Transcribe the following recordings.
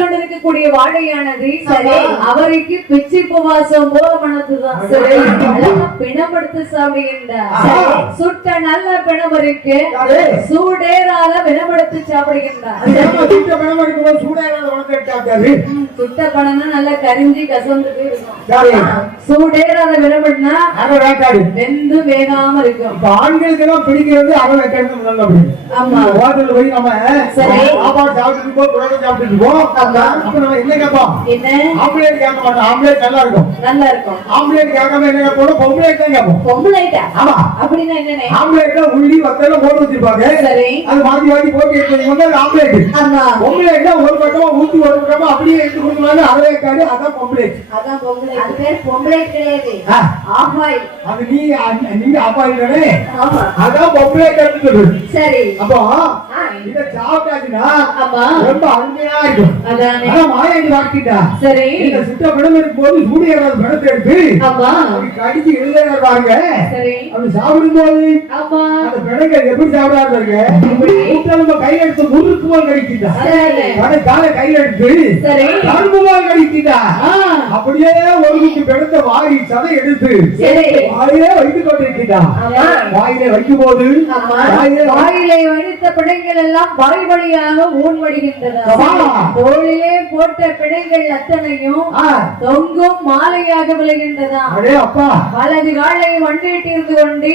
கொண்டிருக்கக்கூடிய வாழையானது அவருக்கு பிச்சி உபவாசம் போல மனதுதான் பிணப்படுத்து சாப்பிடுகின்றார். சுட்ட நல்ல பிணவருக்கு சூடேறாத பிணப்படுத்து சாப்பிடுகின்றார். சுட்ட பணம்னா நல்லா கரிஞ்சி கசந்துட்டு இருக்கும். சூடேறாத பிணப்படுனா வெந்து வேகாம இருக்கும். ஆண்களுக்கு எல்லாம் பிடிக்கிறது அவன் வைக்கிறது. ஆமா ஹோட்டல்ல போய் நம்ம சாப்பாடு சாப்பிட்டு போ குழந்தை சாப்பிட்டு போ அப்ப நம்ம என்ன கேட்போம்? என்ன ஆம்லேட் கேட்க மாட்டோம். ஆம்லேட் நல்லா இருக்கும். நல்லா இருக்கும். ஆம்லேட் கேட்காம என்ன கேட்போம்? பொம்பளைட் தான் கேட்போம். பொம்பளைட்டா? ஆமா. அப்படினா என்னனே? ஆம்லேட்ல உள்ளி வத்தல போட்டு வச்சிருப்பாங்க. சரி. அது மாத்தி மாத்தி போட்டு எடுத்து வந்து ஆம்லேட். ஆமா. பொம்பளைட்ல ஒரு பக்கமா ஊத்தி ஒரு பக்கமா அப்படியே எடுத்து கொடுக்கலாம்னு அதே காடி அதான் பொம்பளைட். அதான் பொம்பளைட். அது பேர் பொம்பளைட் கிடையாது. ஆஃபாயில். அது நீங்க ஆஃபாயில் தானே? ஆமா. அதான் பொம்பளைட் சொல்றது. சரி. அப்போ இத சாப்பிட்டாச்சுனா ஆமா ரொம்ப அருமையா இருக்கும். அதானே. ஆனா மாயாண்டி வாக்கிட்டா. சரி. இந்த சுத்த படம் இருக்கும்போது சூடியறாத படத்தை எடுத்து ஆமா அப்படி கடிச்சு எழுதுறாங்க. சரி. அது சாப்பிடும்போது ஆமா அந்த படங்கள் எப்படி சாப்பிடுறாங்க? இப்படி நம்ம கையில எடுத்து முறுக்குமா கடிச்சிட்டா. சரி. காலை கையில எடுத்து சரி கரும்புமா கடிச்சிட்டா. அப்படியே ஒரு குட்டி படத்தை வாரி சதை எடுத்து சரி வாயிலே வைத்து கொண்டிருக்கிறா. வாயிலே வைக்கும்போது ஆமா வாயிலே வைத்த பிணைகள் எல்லாம் வாய் வழியாக ஊன் வடிகின்றன. தோளிலே போட்ட பிணைகள் அத்தனையும் தொங்கும் மாலையாக விளைகின்றதா. வலது காலை வண்டிட்டு இருந்து கொண்டு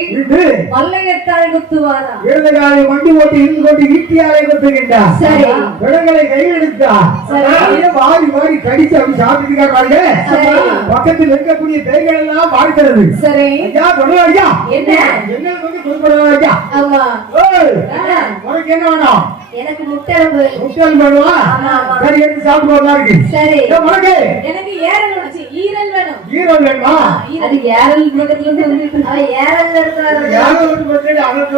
மல்லையத்தால் குத்துவாரா. இடது காலை வண்டி ஓட்டி இருந்து கொண்டு ஈட்டியாலை குத்துகின்றார். சரி பிணைகளை கையில் எடுத்தார். வாரி வாரி கடிச்சு அப்படி சாப்பிட்டு பக்கத்தில் இருக்கக்கூடிய தேய்கள் எல்லாம் பார்க்கிறது. சரி ஐயா சொல்லுவா ஐயா என்ன என்ன வந்து கொடுக்கணும். ஆமா உனக்கு என்ன வேணும்? எனக்கு முட்டெலும்பு. முட்டெலும்பு வேணுமா? சரி எடுத்து சாப்பிடுவோம். சரி உனக்கு? எனக்கு ஏரல் வேணும். ஈரல் வேணும். ஈரல் வேணுமா? அது ஏரல் பக்கத்துல இருந்து வந்துட்டு அவ ஏரல்ல இருக்காரு. ஏரல் வந்து பக்கத்துல அவருக்கு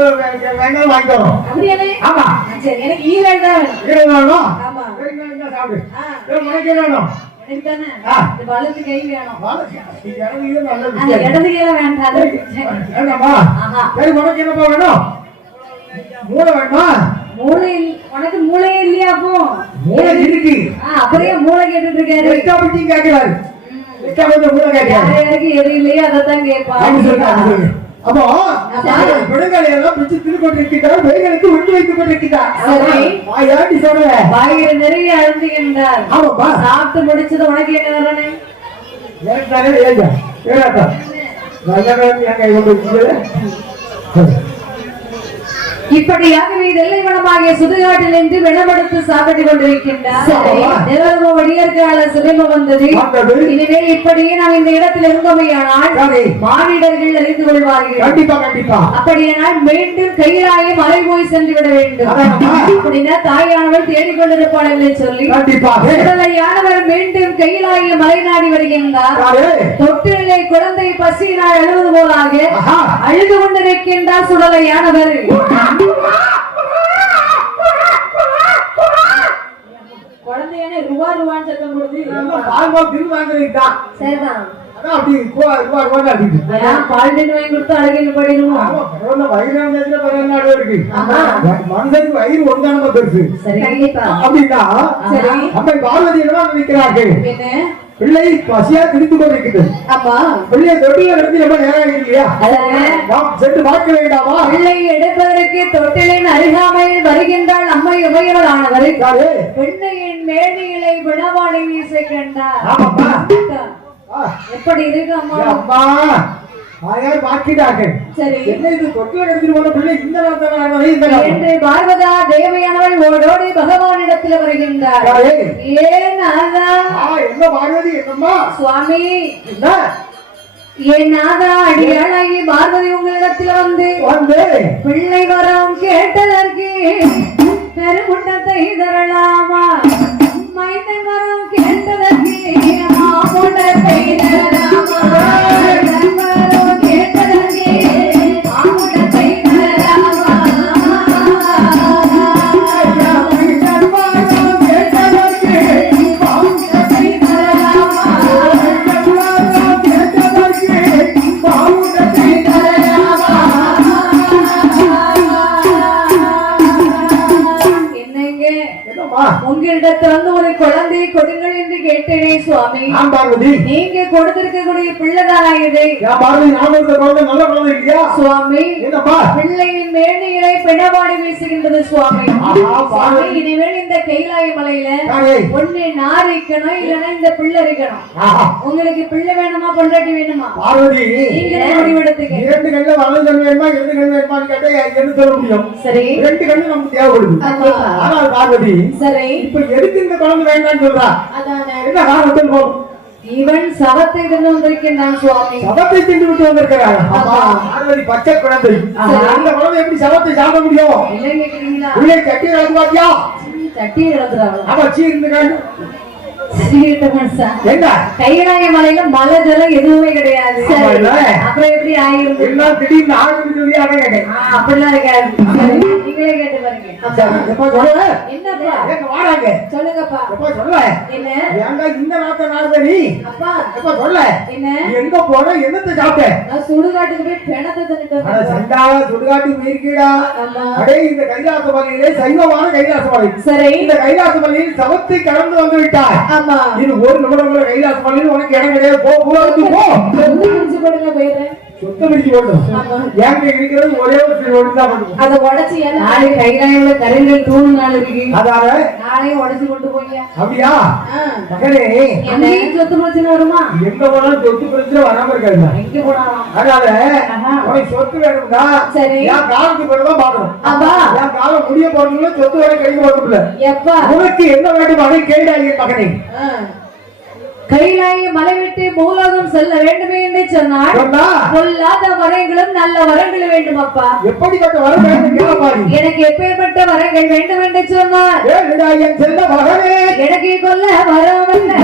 வேணும் வாங்கி தரோம். அப்படியே? ஆமா சரி எனக்கு ஈரல் தான் வேணும். ஈரல் வேணும்? ஆமா சரி நான் சாப்பிடு. உனக்கு என்ன வேணும்? எனக்கு தானே இந்த வலது கை வேணும். வலது இடது நல்லது. அந்த இடது கை வேண்டாம். வேண்டாமா? சரி உனக்கு என்ன வேணும்? மூளை வேணுமா? மூளை உனக்கு மூளையே இல்லையா? அப்போ மூளை இருக்கு. அப்படியே மூளை கேட்டுட்டு இருக்காரு. எக்ஸ்ட்ரா பத்தி கேக்குறாரு. எக்ஸ்ட்ரா பத்தி மூளை கேக்குறாரு. யாருக்கு எது இல்லையா அததான் கேட்பாரு. அப்போ பிள்ளைகளை எல்லாம் பிடிச்சு திருப்பி இருக்கிறார். வேலைகளுக்கு விட்டு வைத்துக் கொண்டிருக்கிறார். வாயாட்டி சொல்ற வாயில நிறைய அழுந்துகின்றார். ஆமாப்பா சாப்பிட்டு முடிச்சது உனக்கு என்ன வரணும்? ஏற்றானே ஏஜா ஏறாட்டா நல்ல கை கொண்டு இப்படியாகவே நெல்லை வனமாகிய சுடுகாட்டில் நின்று வினப்படுத்து சாப்பிட்டு கொண்டிருக்கின்றார். நிலவு வடிகற்கால சிதைவு வந்தது. இனிமே இப்படியே நாம் இந்த இடத்தில் இருந்தோமையானால் மானிடர்கள் அறிந்து கொள்வார்கள். கண்டிப்பா கண்டிப்பா. அப்படியானால் மீண்டும் கையிலாயே மலை போய் சென்று விட வேண்டும். அப்படின்னா தாயானவர் தேடிக்கொண்டிருப்பாள் என்று சொல்லி யானவர் மீண்டும் கையிலாய மலை நாடி வருகின்றார். தொட்டிலே குழந்தை பசியினால் அழுவது போலாக அழுது கொண்டிருக்கின்றார் சுடலையானவர். குழந்தையான ரூபா ரூபான்னு சத்தம் போடுது. சரிதான் அப்படி பால் வாங்கி கொடுத்து அழகில் படிடுவோம். மனசுக்கு வயிறு ஒன்றான பெருசு. அப்படின்னா அம்மை பார்வதி என்னவா நினைக்கிறார்கள்? பிள்ளை பசியா திரிந்து கொண்டிருக்கிறது. ஆமா பிள்ளைய தொட்டில எடுத்து ரொம்ப நேரம் இல்லையா? நாம் சென்று பார்க்க வேண்டாமா? பிள்ளை எடுப்பதற்கு தொட்டிலின் அருகாமையில் வருகின்றாள் அம்மை உமையவள் ஆனவரை. பெண்ணையின் மேடையிலை வினவாளை வீச கண்டார். எப்படி இருக்கு அம்மா? அம்மா ஆயார் பார்க்கிறார்கள். சரி, என்ன இது தொட்டில எடுத்துட்டு போன பிள்ளை இந்த நாட்டை இந்த என்று பார்வதா தேவையானவள் ஓடோடி பகவானிடத்தில் வருகின்றார். ஏனாதா என்ன பார்வதி என்னம்மா சுவாமி என்ன ஏனாதா அடியாளாகி பார்வதி உங்களிடத்தில் வந்து பிள்ளை வரம் கேட்டதற்கு பெருமுட்டத்தை தரலாமா, மைந்தன் வரம் கேட்டதற்கு மாமுட்டத்தை தரலாமா, வரம் கேட்டதற்கு மாமுட்டத்தை தரலாமா, உங்களிடத்துல வந்து ஒரு குழந்தையை கொடுங்கள் என்று கேட்டேனே சுவாமி. நீங்க கொடுத்திருக்கக்கூடிய பிள்ளைதானா இது? சுவாமி பிள்ளையின் மேனிகளை பிணவாடி வீசுகின்றது சுவாமி. இனிமேல் இந்த கைலாய மலையில ஒண்ணு நார் இருக்கணும், இல்லைன்னா இந்த பிள்ளை இருக்கணும். உங்களுக்கு பிள்ளை வேணுமா பொண்டாட்டி வேணுமா? நீங்க முடிவெடுத்துங்க. 2 கண்ணுல வலது கண்ணு வேணுமா இடது கண்ணு வேணுமான்னு கேட்டா என்ன சொல்ல முடியும்? சரி, 2 கண்ணு நமக்கு தேவைப்படுது. ஆனால் பார்வதி சரி இப்ப எதுக்கு இந்த குழந்தை வேண்டாம்னு சொல்றா? என்ன காரணத்தில் போகும்? இவன் சவத்தை தின்னு வந்திருக்கின்றான் சுவாமி. சவத்தை தின்னு விட்டு வந்திருக்கிறார். பார்வதி பச்சை குழந்தை, அந்த குழந்தை எப்படி சவத்தை சாப்பிட முடியும்? என்ன கேக்குறீங்களா? உள்ளே கட்டி இழந்து பாத்தியா? கட்டி இழந்துறாங்க. அவ சீர்ந்துக்காங்க கைலாய மலையில மலை ஜலம் எதுவுமே கிடையாது. அப்புறம் எப்படி ஆயிருக்கு? எல்லாம் திடீர்னு ஆரம்பிச்சு அப்படிலாம் இருக்காது. நீங்களே கேட்டு பாருங்க. என்னப்பா சொல்லுங்கப்பா. என்ன இந்த நாட்ட நாடுதடி அப்பா எப்ப சொல்ல என்ன எங்க போற என்னத்தை சாப்பிட்ட? நான் சுடுகாட்டுக்கு போய் பிணத்தை தின்னுட்டு சண்டால சுடுகாட்டுக்கு போயிருக்கீடா? அடே இந்த கைலாச மலையிலே சைவமான கைலாச மலை. சரி, இந்த கைலாச மலையில் சவத்தை கடந்து வந்து விட்டாய். ஆமா, இது ஒரு நிமிடம் கைலாச மலையில் உனக்கு இடம் கிடையாது. போ போடுங்க போயிடுறேன். சொத்த பிடிச்சு போடணும். ஏங்க இருக்கிறது ஒரே ஒரு ரோடு தான் பண்ணுவோம். அதை உடைச்சு நாளை கைலாயில கரைகள் தூணு நாள் இருக்கு. அதால நாளையும் உடைச்சு கொண்டு போய் அப்படியா மகனே? என்னையும் சொத்து பிரச்சனை வருமா? எங்க போனாலும் சொத்து பிரச்சனை வராம இருக்காது. எங்க போனாலும் அதனால உனக்கு சொத்து வேணும்னா சரி என் காலத்துக்கு பிறகுதான் பாக்கணும். அப்பா என் காலம் முடிய போறதுல சொத்து வரை கிடைக்க போறதுல எப்பா உனக்கு என்ன வேண்டும் அதை கேடாய மகனே. கைலாய மலை விட்டு பூலோகம் செல்ல வேண்டுமே என்று சொன்னார். பொல்லாத வரங்களும் நல்ல வரங்கள் வேண்டும் அப்பா. எப்படிப்பட்ட வரம் வேண்டும் கேளப்பாரு. எனக்கு எப்பேற்பட்ட வரங்கள் வேண்டும் என்று சொன்னார். என் செல்ல மகனே எனக்கு கொல்ல வரவல்ல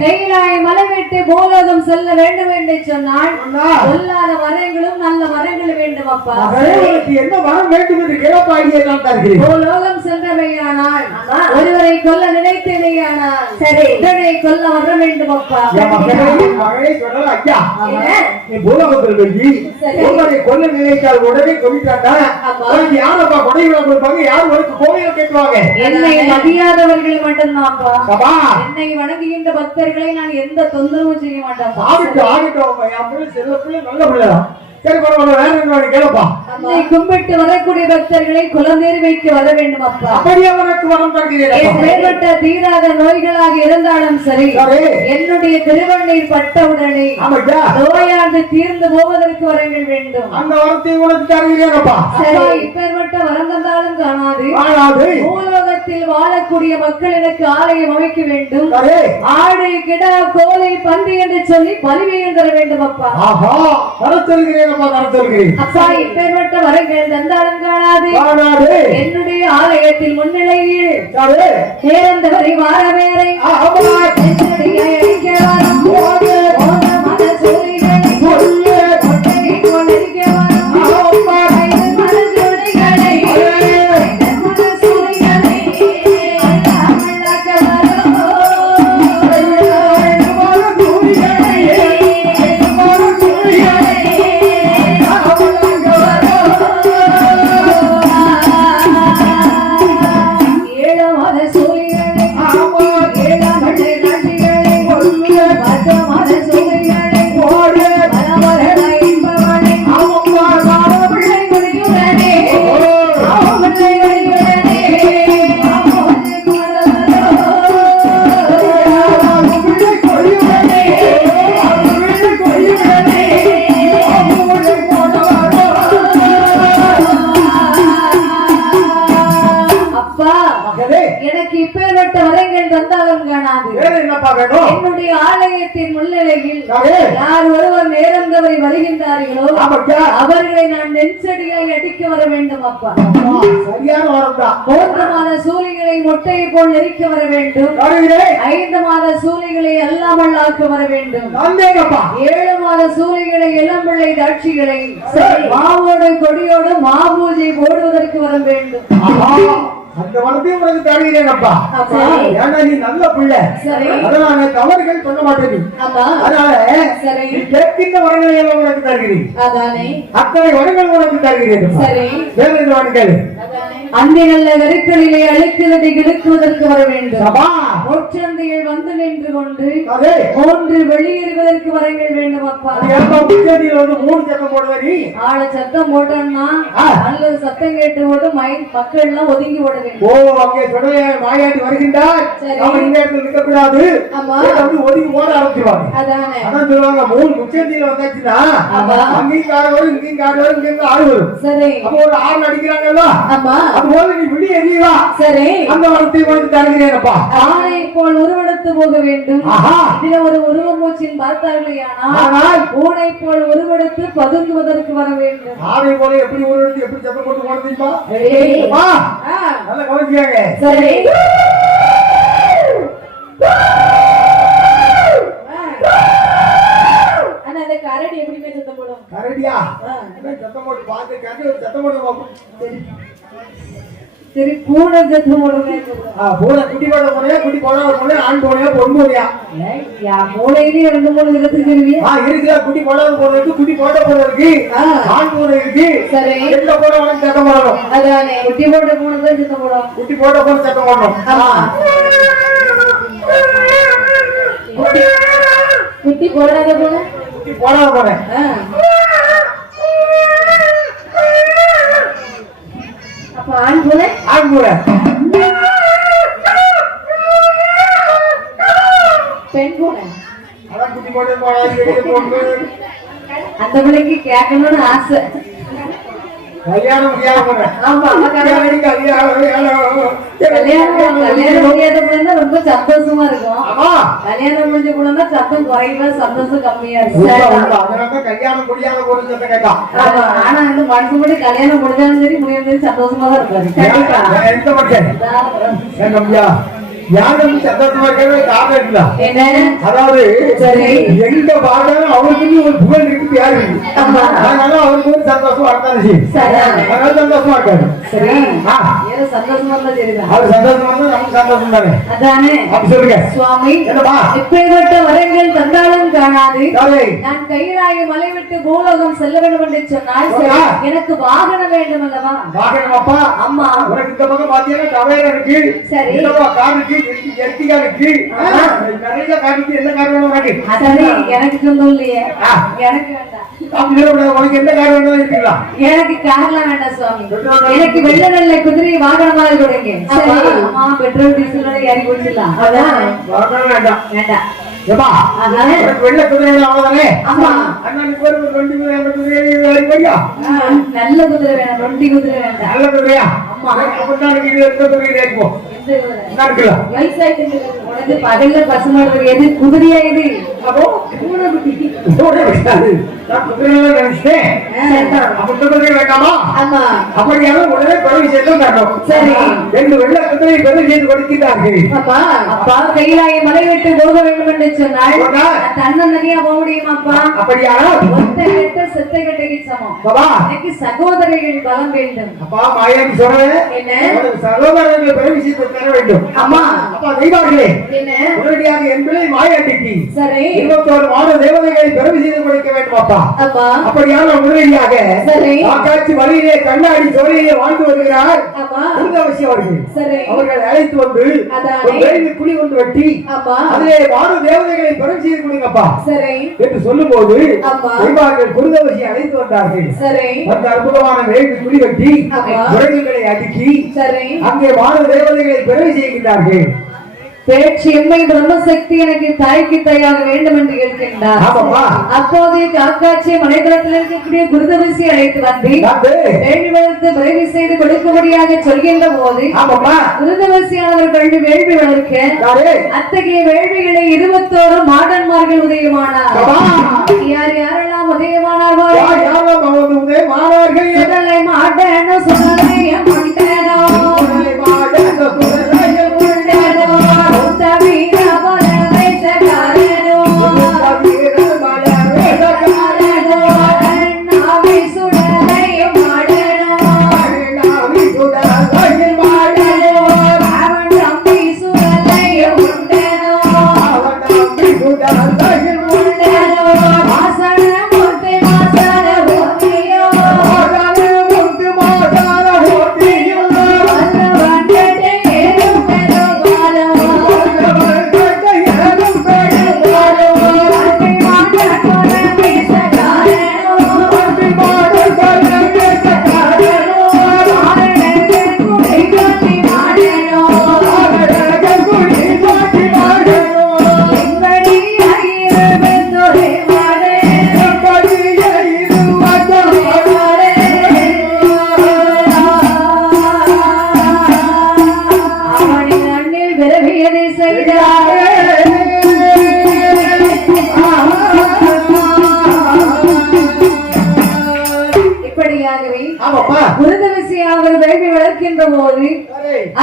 கைலாய மலை விட்டு பூலோகம் செல்ல வேண்டும் என்று சொன்னால் பொல்லாத வரங்களும் நல்ல வரங்கள் வேண்டும் அப்பா. என்ன வரம் வேண்டும் என்று கேட்பாடியே நான் தருகிறேன். பூலோகம் சென்றவையானால் ஒருவர் ஒருவரை கொல்ல நினைத்தேனையானா சரி உடனே கொல்ல வர வேண்டும் அப்பா மகனே சொல்லல ஐயா நீ பூலோகத்தில் போய் ஒருவரை கொல்ல நினைத்தால் உடனே கொல்லிட்டாண்டா உனக்கு யாரப்பா கொடைகளை கொடுப்பாங்க யார் உனக்கு கோவில கேட்பாங்க என்னை மதியாதவர்கள் மட்டும்தான்ப்பா என்னை வணங்குகின்ற பக்தர்களை நான் எந்த தொந்தரவும் செய்ய மாட்டேன் ஆகட்டும் ஆகட்டும் என் பிள்ளை செல்ல பிள்ளை நல்ல பிள்ளைதான் சரி பரவாயில்ல வேற என்ன கேளப்பா என்னை கும்பிட்டு வரக்கூடிய பக்தர்களை குலநீர் வைக்க வர வேண்டும் அப்பா அப்படியே உனக்கு வரம் தருகிறேன் ஏற்பட்ட தீராத நோய்களாக இருந்தாலும் சரி என்னுடைய திருவண்ணீர் பட்டவுடனே நோயாண்டு தீர்ந்து போவதற்கு வரங்கள் வேண்டும் அந்த வரத்தை உனக்கு தருகிறேன்ப்பா சரி இப்பேற்பட்ட வரம் தந்தாலும் காணாது பூலோகத்தில் வாழக்கூடிய மக்கள் எனக்கு ஆலயம் அமைக்க வேண்டும் ஆடு கிடா கோழி பன்றி என்று சொல்லி பலிவையும் தர வேண்டும் அப்பா தருகிறேன் அப்பா இப்பேற்பட்ட வரங்கள் தந்தாலும் காணாது என்னுடைய ஆலயத்தில் முன்னிலையில் நேர்ந்தவரை வார வேறை என்னுடைய அடிக்க வரும் மத சூரிகளை கொண்டிருக்க வரும் மத சூரிகளை எனக்கு இப்பேற்பட்ட வரங்கள் தந்தாலும் காணாது என்னுடைய ஆலயத்தின் முன்னிலையில் யார் ஒருவர் நேர்ந்தவரை வருகின்றார்களோ அவர்களை நான் நெஞ்சடியாய் அடிக்க வர வேண்டும் அப்பா சரியான வரம்தான் 3 மாத சூழிகளை மொட்டையை போல் நெருக்க வர வேண்டும் 5 மாத சூழிகளை அல்லாமல் ஆக்க வர வேண்டும் 7 மாத சூழிகளை இளம்பிள்ளை தாட்சிகளை மாவோடு கொடியோடு மாபூஜை போடுவதற்கு வர வேண்டும் அந்த வரத்தையும் உனக்கு தருகிறேன்ப்பா ஏன்னா நீ நல்ல பிள்ளை அதனால தவறுகள் பண்ண மாட்டேன் அதனால நீ கேட்கின்ற வரங்களை எல்லாம் உனக்கு தருகிறேன் அத்தனை வரங்கள் உனக்கு தருகிறேன் வேற என்ன வரங்கள் அந்த நல்ல கருக்களிலே அழுக்குதடி இருக்குவதற்கு வர வேண்டும் ஒற்றந்தைகள் வந்து நின்று கொண்டு 3 வெளியேறுவதற்கு வரங்கள் வேண்டும் அப்பா வந்து 3 சத்தம் போடுவரி ஆளை சத்தம் போட்டோம்னா நல்லது சத்தம் கேட்டு போட்டு மக்கள் எல்லாம் ஒதுங்கி போட வேண்டும் அங்கே சொடைய மாயாண்டி வருகின்றார் அவன் இந்த இடத்துல நிற்க கூடாது ஒதுங்கி போட ஆரம்பிச்சிருவாங்க அதான் சொல்லுவாங்க 3 முச்சந்தியில வந்தாச்சுன்னா அங்கேயும் காடு வரும் இங்கேயும் காடு வரும் இங்கேயும் ஆடு வரும் அப்போ ஒரு 6 அடிக்கிறாங்கல்ல அதுபோல நீ விடி எரியவா சரி அந்த வரத்தை உனக்கு தருகிறேன்ப்பா ஆனை போல் உருவெடுத்து போக வேண்டும் இதுல ஒரு உருவமூச்சின் பார்த்தார்களேயானால் பூனை போல் உருவெடுத்து பதுங்குவதற்கு வர வேண்டும் ஆனை போல எப்படி உருவெடுத்து எப்படி சத்தம் போட்டு போடுறீங்களா நல்ல கவனிச்சாங்க சரி ஆனா அந்த கரடி எப்படிமே சத்தம் போடும் கரடியா சத்தம் போட்டு பார்த்து கரடி ஒரு சத்தம் போட்டு பார்ப்போம் சரி பூனை சத்தம் போடுறேன் பூனை குட்டி போட போறியா குட்டி போடாத போறியா ஆண் போறியா பொண்ணு போறியா மூளையிலேயே 2-3 விதத்துக்கு இருக்குதா குட்டி போடாத போறது இருக்கு குட்டி போட போறது இருக்கு ஆண் பூனை இருக்கு சரி எந்த போட உனக்கு சத்தம் போடணும் அதானே குட்டி போட்ட பூனை தான் சத்தம் போடும் குட்டி போட்ட பூனை சத்தம் போடணும் குட்டி போடாத பூனை குட்டி போடாத பூனை அப்ப ஆண் பூனை பெண் பூனை அதான் குட்டி போட்டு போடாது அந்த பிள்ளைக்கு கேட்கணும்னு ஆசை கல்யாணம் முடியாத போன ஆமா கல்யாணம் முடியாத பிள்ளைன்னா ரொம்ப சந்தோஷமா இருக்கும் கல்யாணம் முடிஞ்ச பிள்ளைன்னா சத்தம் குறைவா சந்தோஷம் கம்மியா இருக்கும் கல்யாணம் முடியாத போன சத்தம் கேட்கலாம் ஆனா வந்து மனசு முடி கல்யாணம் முடிஞ்சாலும் சரி முடியாது சந்தோஷமா தான் இருக்காரு யாரும் சந்தோஷமா இருக்கவே காரணம் இல்ல. என்ன? அதாவது சரி, எங்க பார்த்தாலும் அவருக்கு ஒரு புகழ் இருக்கு யாரு, அதனால அவருக்கு ஒரு சந்தோஷமா இருக்காது. அதனால சந்தோஷமா இருக்காரு. சரி, ஏதோ சந்தோஷமா இருந்தா சரிதான். அவர் சந்தோஷமா இருந்தா நமக்கு சந்தோஷம் தானே. அதானே அப்படி சொல்லுங்க சுவாமி. என்னப்பா? எப்பேற்பட்ட வரங்கள் தந்தாலும் காணாது நான் கையிலாய மலை விட்டு பூலோகம் செல்ல வேண்டும் என்று சொன்னால் எனக்கு வாகனம் வேண்டும் அல்லவா? வாகனம் அப்பா. அம்மா உனக்கு இந்த பக்கம் பாத்தீங்கன்னா டவேரா இருக்கு, சரி, இன்னொரு கார் இருக்கு, எர்டிகா இருக்கு, நிறைய கார் இருக்கு. என்ன கார் வேணும் உனக்கு? அதானே எனக்கு சொந்தம் இல்லையே, எனக்கு வேண்டாம். அப்படி சொல்லக்கூடாது. உனக்கு எந்த கார் வேணும் இருக்குங்களா? எனக்கு கார்லாம் வேண்டாம் சுவாமி. எனக்கு வெள்ள நல்ல குதிரை வாகனமாக கொடுங்க. அம்மா பெட்ரோல் டீசல் ஏறி போச்சுலாம். அதான் வாகனம் வேண்டாம். வேண்டாம். ஏப்பா வெள்ள குதிரை அவ்வளவுதானே? ஆமா. அண்ணனுக்கு ஒரு 20 குதிரை ஏறி போறியா? நல்ல குதிரை வேணும், 20 குதிரை வேண்டாம். நல்ல குதிரையா? ஆமா. அப்படின்னாலும் இது எந்த குதிரை ஏறிப்போ உனக்கு பகல்ல பசுமாடு எது குதிரையா இது? அப்போ கையிலாய மலை விட்டு போக வேண்டும் என்று சொன்னால் தன்னந்தனியா போக முடியுமாப்பா? அப்படியானா ஒத்த கெட்ட செத்த கெட்டைக்கு சமம். எனக்கு சகோதரிகள் பலம் வேண்டும். அப்பா மாயாண்டி சொல்றேன், என்ன சகோதரர்கள் பிரவேசித்து தர வேண்டும். அம்மா அப்பா தெய்வார்களே, என்ன உடனடியாக என் பிள்ளை மாயாண்டிக்கு சரி 21 மாத தேவதைகளை பிறவி செய்து கொடுக்க வேண்டும் அப்பா. அப்படியான உடனடியாக காக்காட்சி வழியிலே கண்ணாடி சோலையிலே வாழ்ந்து வருகிறார் அவசியம் அவர்கள். அவர்கள் அழைத்து வந்து குழி ஒன்று வெட்டி அதிலே வான தேவதைகளை பிறவி செய்து கொடுங்கப்பா என்று சொல்லும் போது தெய்வார்கள் குருதவசியை அழைத்து வந்தார்கள். அந்த அற்புதமான வேள்வி குழி வெட்டி குரங்குகளை அடுக்கி அங்கே வான தேவதைகளை பிறவி செய்கின்றார்கள். பேச்சு எம்மை பிரம்மசக்தி எனக்கு தாய்க்கு தாயாக வேண்டும் என்று கேட்கின்றார். அப்போது காக்காட்சியை மலைதளத்தில் இருக்கக்கூடிய குருதவசி அழைத்து வந்து வேள்வி வளர்த்து விரைவு செய்து கொடுக்கும்படியாக சொல்கின்ற போது குருதவசியானவர் கல்வி வேள்வி வளர்க்க அத்தகைய வேள்விகளை 21 மாடன்மார்கள் உதயமானார். யார் யாரெல்லாம் உதயமானார்கள்? சுடலை மாடன் சுடலை மண்டனோ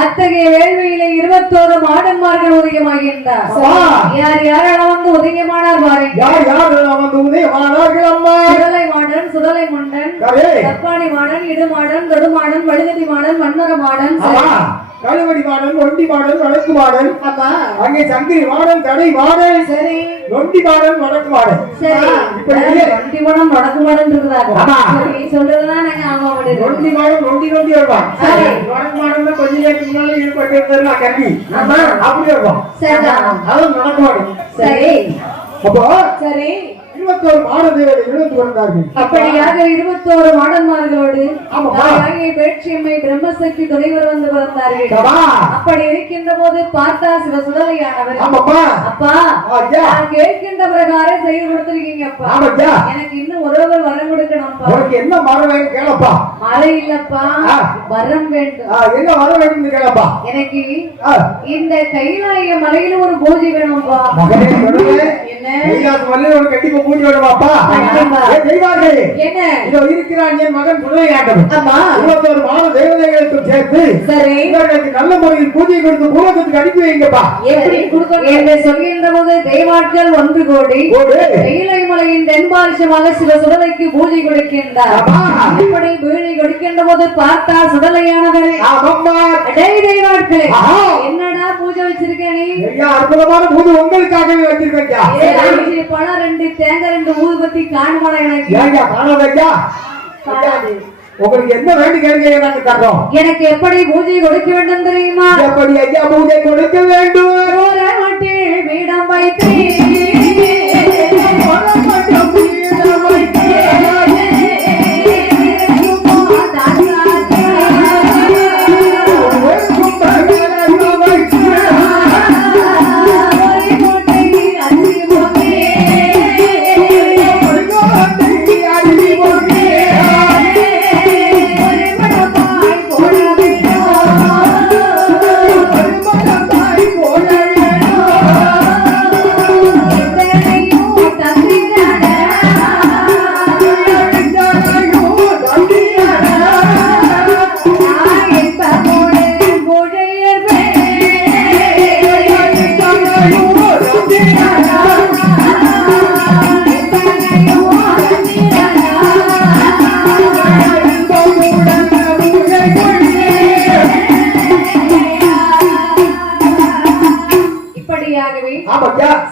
அத்தகைய வேள்வியிலே 21 மாடன்மார்கள் உதயமாகின்றார். யார் யாரெல்லாம் வந்து உதயமானார் பாருங்க. யார் யாரெல்லாம் வந்து உதயமானார்கள் அம்மா? சுடலை மாடன், சுடலை மண்டன், தப்பாணி மாடன், இடுமாடன், தொடுமாடன், வழுகதி மாடன், மன்னர மாடன், கழுவடி மாடன், ஒண்டி மாடன், வடக்கு மாடன், அங்கே சங்கிரி மாடன், தடை மாடன், சரி நொண்டி மாடன், வடக்கு மாடன். சரி இப்படி நொண்டி மாடன் வடக்கு மாடன் இருக்குறாங்க. நீ சொல்றதெல்லாம் நாங்க ஆமா மாட்டேன். நொண்டி மாடன் நொண்டி நொண்டி வருவான். சரி வடக்கு மாடன் கொஞ்சம் நேரத்துக்கு முன்னால ஈடுபட்டு இருந்தா கல்வி. ஆமா அப்படி வருவான். சரி அது வடக்கு மாடன். சரி அப்போ சரி 21 மாடதேவதை எழுந்து வந்தார்கள். அப்படியாக 21 மாடன்மார்களோடு தாயாகிய பேட்சியம்மை பிரம்மசக்தி துணைவர் வந்து வந்தார்கள். அப்படி இருக்கின்ற போது பார்த்தா சிவ சுடலையானவர் அப்பா நான் கேட்கின்ற பிரகாரம் செய்து கொடுத்திருக்கீங்க அப்பா. எனக்கு இன்னும் ஒருவர் வரம் கொடுக்கணும்ப்பா. உனக்கு என்ன வரம் வேணும் கேளப்பா. மழை இல்லப்பா, வரம் வேண்டும். என்ன வரம் வேணும் கேளப்பா. எனக்கு இந்த கைலாய மலையில ஒரு பூஜை வேணும்ப்பா. என்ன கைலாய மலையில ஒரு கட்டி பூஜை வேணுமாப்பா தெய்வார்கள் என்ன இதோ இருக்கிறான் என் மகன் புதுவையாட்டம் ஆமா 21 மாத தேவதைகளுக்கும் சேர்த்து சரி இவர்களுக்கு நல்ல முறையில் பூஜை கொடுத்து பூலகத்துக்கு அனுப்பி வைங்கப்பா எப்படி கொடுக்கணும் என்று சொல்கின்ற போது தெய்வாட்கள் ஒன்று கோடி கைலை மலையின் தென்பாரிசமாக சிவ சுடலைக்கு பூஜை கொடுக்கின்றார் இப்படி பூஜை கொடுக்கின்ற போது பார்த்தா சுடலையானவரே தெய்வாட்களே என்னடா பூஜை வச்சிருக்கேன் நீ அற்புதமான பூஜை உங்களுக்காகவே வச்சிருக்கேன் பணம் 2 தேங்காய் 2 ஊதுபத்தி காணுமாடா எனக்கு காணாது உங்களுக்கு என்ன வேண்டி கேட்க நாங்க தர்றோம் எனக்கு எப்படி பூஜை கொடுக்க வேண்டும் தெரியுமா எப்படி ஐயா பூஜை கொடுக்க வேண்டும் ஒரு மட்டில் வீடம் வைத்து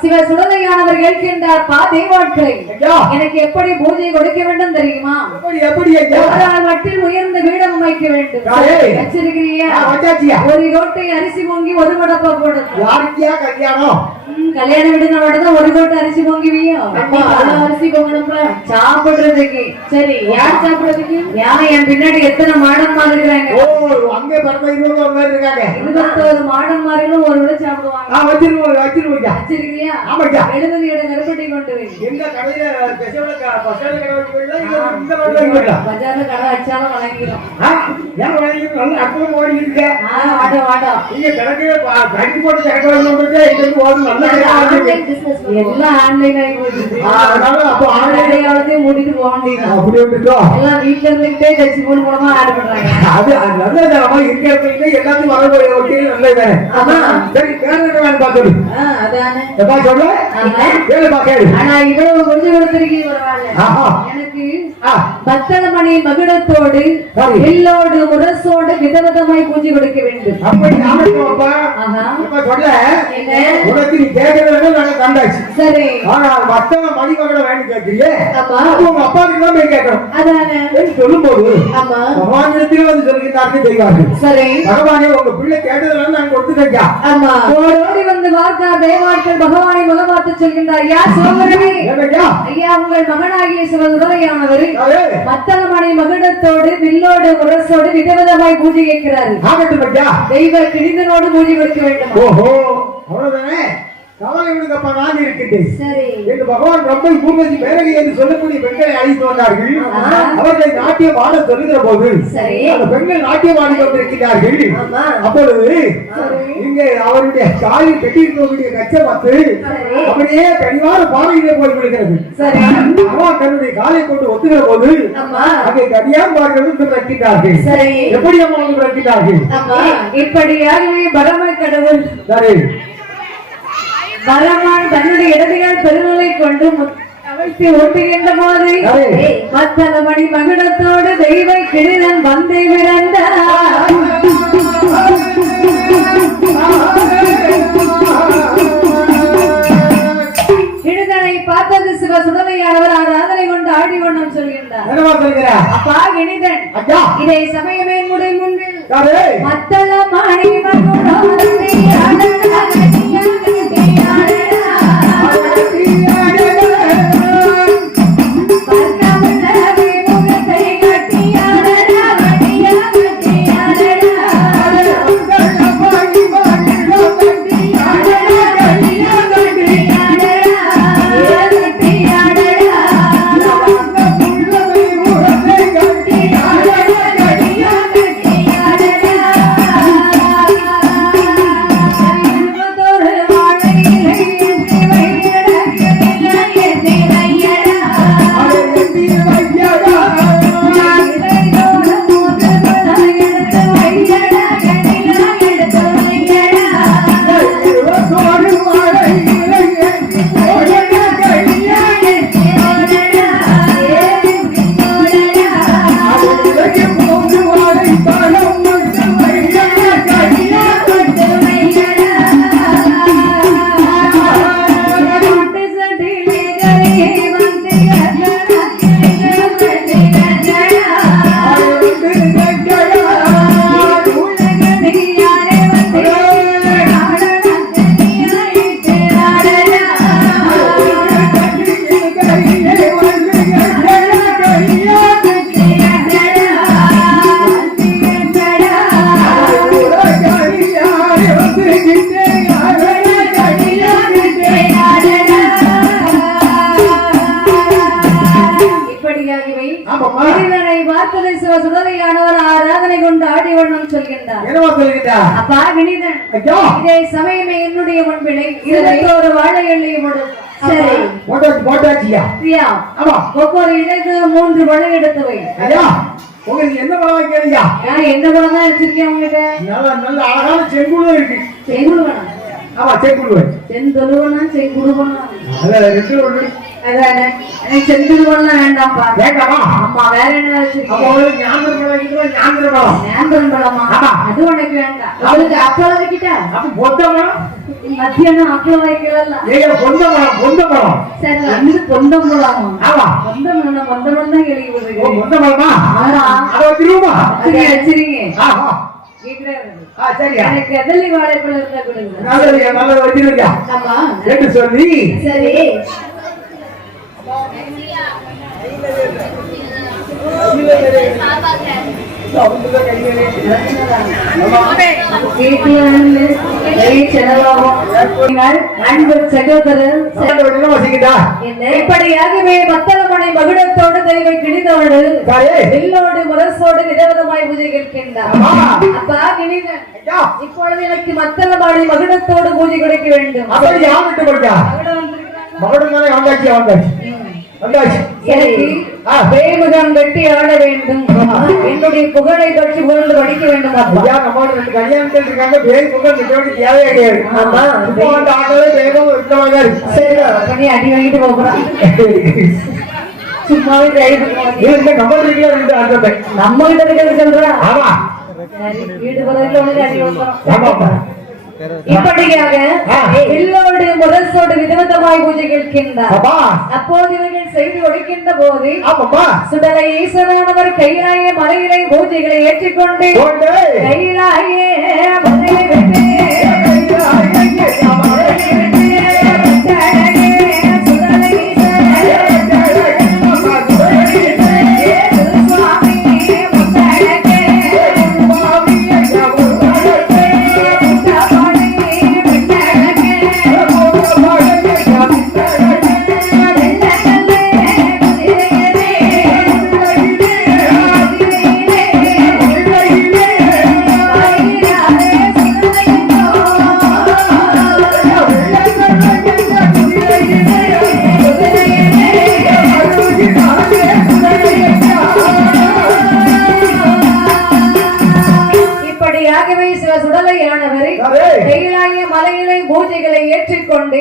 சிவ சுடலையானவர் கேட்கின்றார் பா தெய்வாட்களை எனக்கு எப்படி பூஜை கொடுக்க வேண்டும் தெரியுமா மட்டில் உயர்ந்த வீடம் அமைக்க வேண்டும் வச்சிருக்கிறியா ஒரு கோட்டை அரிசி பொங்கி ஒரு மடப்பா போடு கல்யாண வீடுதான் ஒரு கோட்டை அரிசி பொங்கிவியோ அரிசி பொங்கணும்ல சாப்பிடுறதுக்கு சரி யார் சாப்பிடுறதுக்கு யார் என் பின்னாடி எத்தனை மாடன்மா இருக்கிறாங்க அங்கே பிறந்த 21 இருக்காங்க 21 மாடன்மார்களும் ஒரு விட சாப்பிடுவாங்க வச்சிருக்கிறியா 70 இடம் கருப்பட்டி கொண்டு வை எந்த கடையில பஜார்ல கடை வச்சாலும் வழங்கிடும் எல்லாம் ஆன்லைன் ஆகி போயிடுச்சு மூடிட்டு போக வேண்டியது எல்லாம் வீட்டுல இருந்துகிட்டே டச் போன் மூலமா ஆர்டர் பண்றாங்க அது நல்லதா இருக்கிறது எல்லாத்தையும் வர நல்லது சரி வேணும் பார்த்தது அதானே சொல்ல ஆனா இவ்வளவு கொஞ்சம் கொடுத்திருக்கீங்க எனக்கு பத்தனமணி மகுடத்தோடு எல்லோடு முரசோடு விதவிதமாய் பூஜை கொடுக்க வேண்டும் சரி மணி மகுடம் வேண்டி கேட்கிறீங்க உங்க அப்பாவுக்கு தான் போய் கேட்கணும் அதானே சொல்லும் போது பகவானிடத்தில் வந்து சொல்கிறார்கள் செய்வார்கள் சரி பகவானே உங்க பிள்ளை கேட்டதெல்லாம் நான் கொடுத்துட்டேன் ஆமா ஓடி வந்து பார்த்தா தேவாட்கள் பகவானை முகம் பார்த்து சொல்கின்றார் ஐயா சிவபெருமே ஐயா உங்கள் மகனாகிய சிவதுரையானவர் மத்தளமணி மகுடத்தோடு வில்லோடு முரசோடு விதவிதமாய் பூஜை கேட்கிறாரு தெய்வ கிணிதனோடு பூஜை கொடுக்க வேண்டும் அவ்வளவுதானே கவலை விடுங்கப்பா நான் இருக்கின்றேன் என்று பகவான் ரொம்ப பூர்வதி மேலகை என்று சொல்லக்கூடிய பெண்களை அழைத்து வந்தார்கள் அவர்களை நாட்டியம் ஆட சொல்லுகிற போது அந்த பெண்கள் நாட்டியம் ஆடி கொண்டிருக்கிறார்கள் அப்பொழுது இங்கே அவருடைய காலில் கட்டியிருக்கக்கூடிய கச்சை பார்த்து அப்படியே கனிவான பாறையிலே போய் விடுகிறது அவன் தன்னுடைய காலை கொண்டு ஒத்துகிற போது அங்கே கனியாம்பார்கள் வைக்கிறார்கள் எப்படி அம்மா வந்து வைக்கிறார்கள் இப்படியாகவே பரம கடவுள் வரமான் தன்னுடைய இடதுகள் பெருமலை கொண்டு அவைத்து ஓட்டுகின்ற போது மத்தளமணி மகுடத்தோடு தெய்வ கிழிதன் வந்தை விரந்த கிழிதனை பார்த்தது சிவ சுடலையானவர் ஆராதனை கொண்டு ஆடி வண்ணம் சொல்கின்றார் அப்பா கிழிதன் இதை சமயமே முறை முன்பில் மத்தளமணி மகுடத்தோடு இப்படியாகவே வார்த்ததை சுடலையானவர் ஆராதனை கொண்டு ஆடி வண்ணம் சொல்கின்றார். அப்பா வினிதன், இதே சமயமே என்னுடைய முன்பினை ஒரு வாழை எல்லை முடும். சரி, ஒவ்வொரு இடத்து 3 பழம் எடுத்து வை. உங்களுக்கு என்ன பழம் வைக்கிறீங்க? என்ன பழம் தான் வச்சிருக்கேன் உங்ககிட்ட? நல்ல அழகான செங்குழுவை இருக்கு. செங்குழுவனா? ஆமா, செங்குழுவை. செந்தொழுவனா செங்குழுவனா? அதான் ரெண்டு ஒண்ணு. அதான் எனக்கு செந்துழுவனா வேண்டாம்ப்பா. வேண்டாமா? ஆமா, வேற என்ன வச்சிருக்கீங்க? அப்ப உங்களுக்கு ஞாபகம் பழம், ஞாபகம் பழம். ஞாபகம் பழமா? அது உனக்கு வேண்டாம். உங்களுக்கு அப்பளம் வைக்கிட்டா? அப்ப பொந்த பழம்? மத்தியானம் அப்பளம் வைக்கல. ஏங்க பொந்த பழம், பொந்த பழம். சரி, வந்து பொந்தம் பழமா? ஆமா, பொந்தம் தான் கேள்வி வருது. பொந்த பழமா? ஆமா, அத வச்சிருமா? வச்சிருங்க. ஆஹா, சரியா? எனக்கு எதல்லி வாழைப்பழம் இருந்தா கொடுங்க. நல்லது வச்சிருங்க. ஆமா, என்று சொல்லி சரி. இப்படியாகவே மத்தளமனை மகுடத்தோடு தெய்வை கிழிதோடு வில்லோடு முரசோடு விதவிதமாய் பூஜை கேட்கின்றார். அப்பா கிணிதன், இப்பொழுது எனக்கு மத்தளமனை மகுடத்தோடு பூஜை கிடைக்க வேண்டும். பிரேமகம் கட்டி ஆட வேண்டும். என்னுடைய புகழை பற்றி புகழ்ந்து படிக்க வேண்டும். கல்யாணத்தில் இருக்காங்க, பேய் புகழ் தேவையே கிடையாது. அடி வாங்கிட்டு போறான். சும்மாவே நம்ம கிட்ட சொல்றா. வீடு போறதுக்கு அடி வைக்கிறோம். இப்படியாக எல்லோடு முரசோடு விதவிதமாய் பூஜை கேட்கின்றார். அப்போது இவர்கள் செய்து ஒடுக்கின்ற போது சுடலை ஈஸ்வரனவர் கைலாய மலையிலை பூஜைகளை ஏற்றிக்கொண்டு கைலாய மலையை விட்டு பூஜைகளை ஏற்றிக்கொண்டு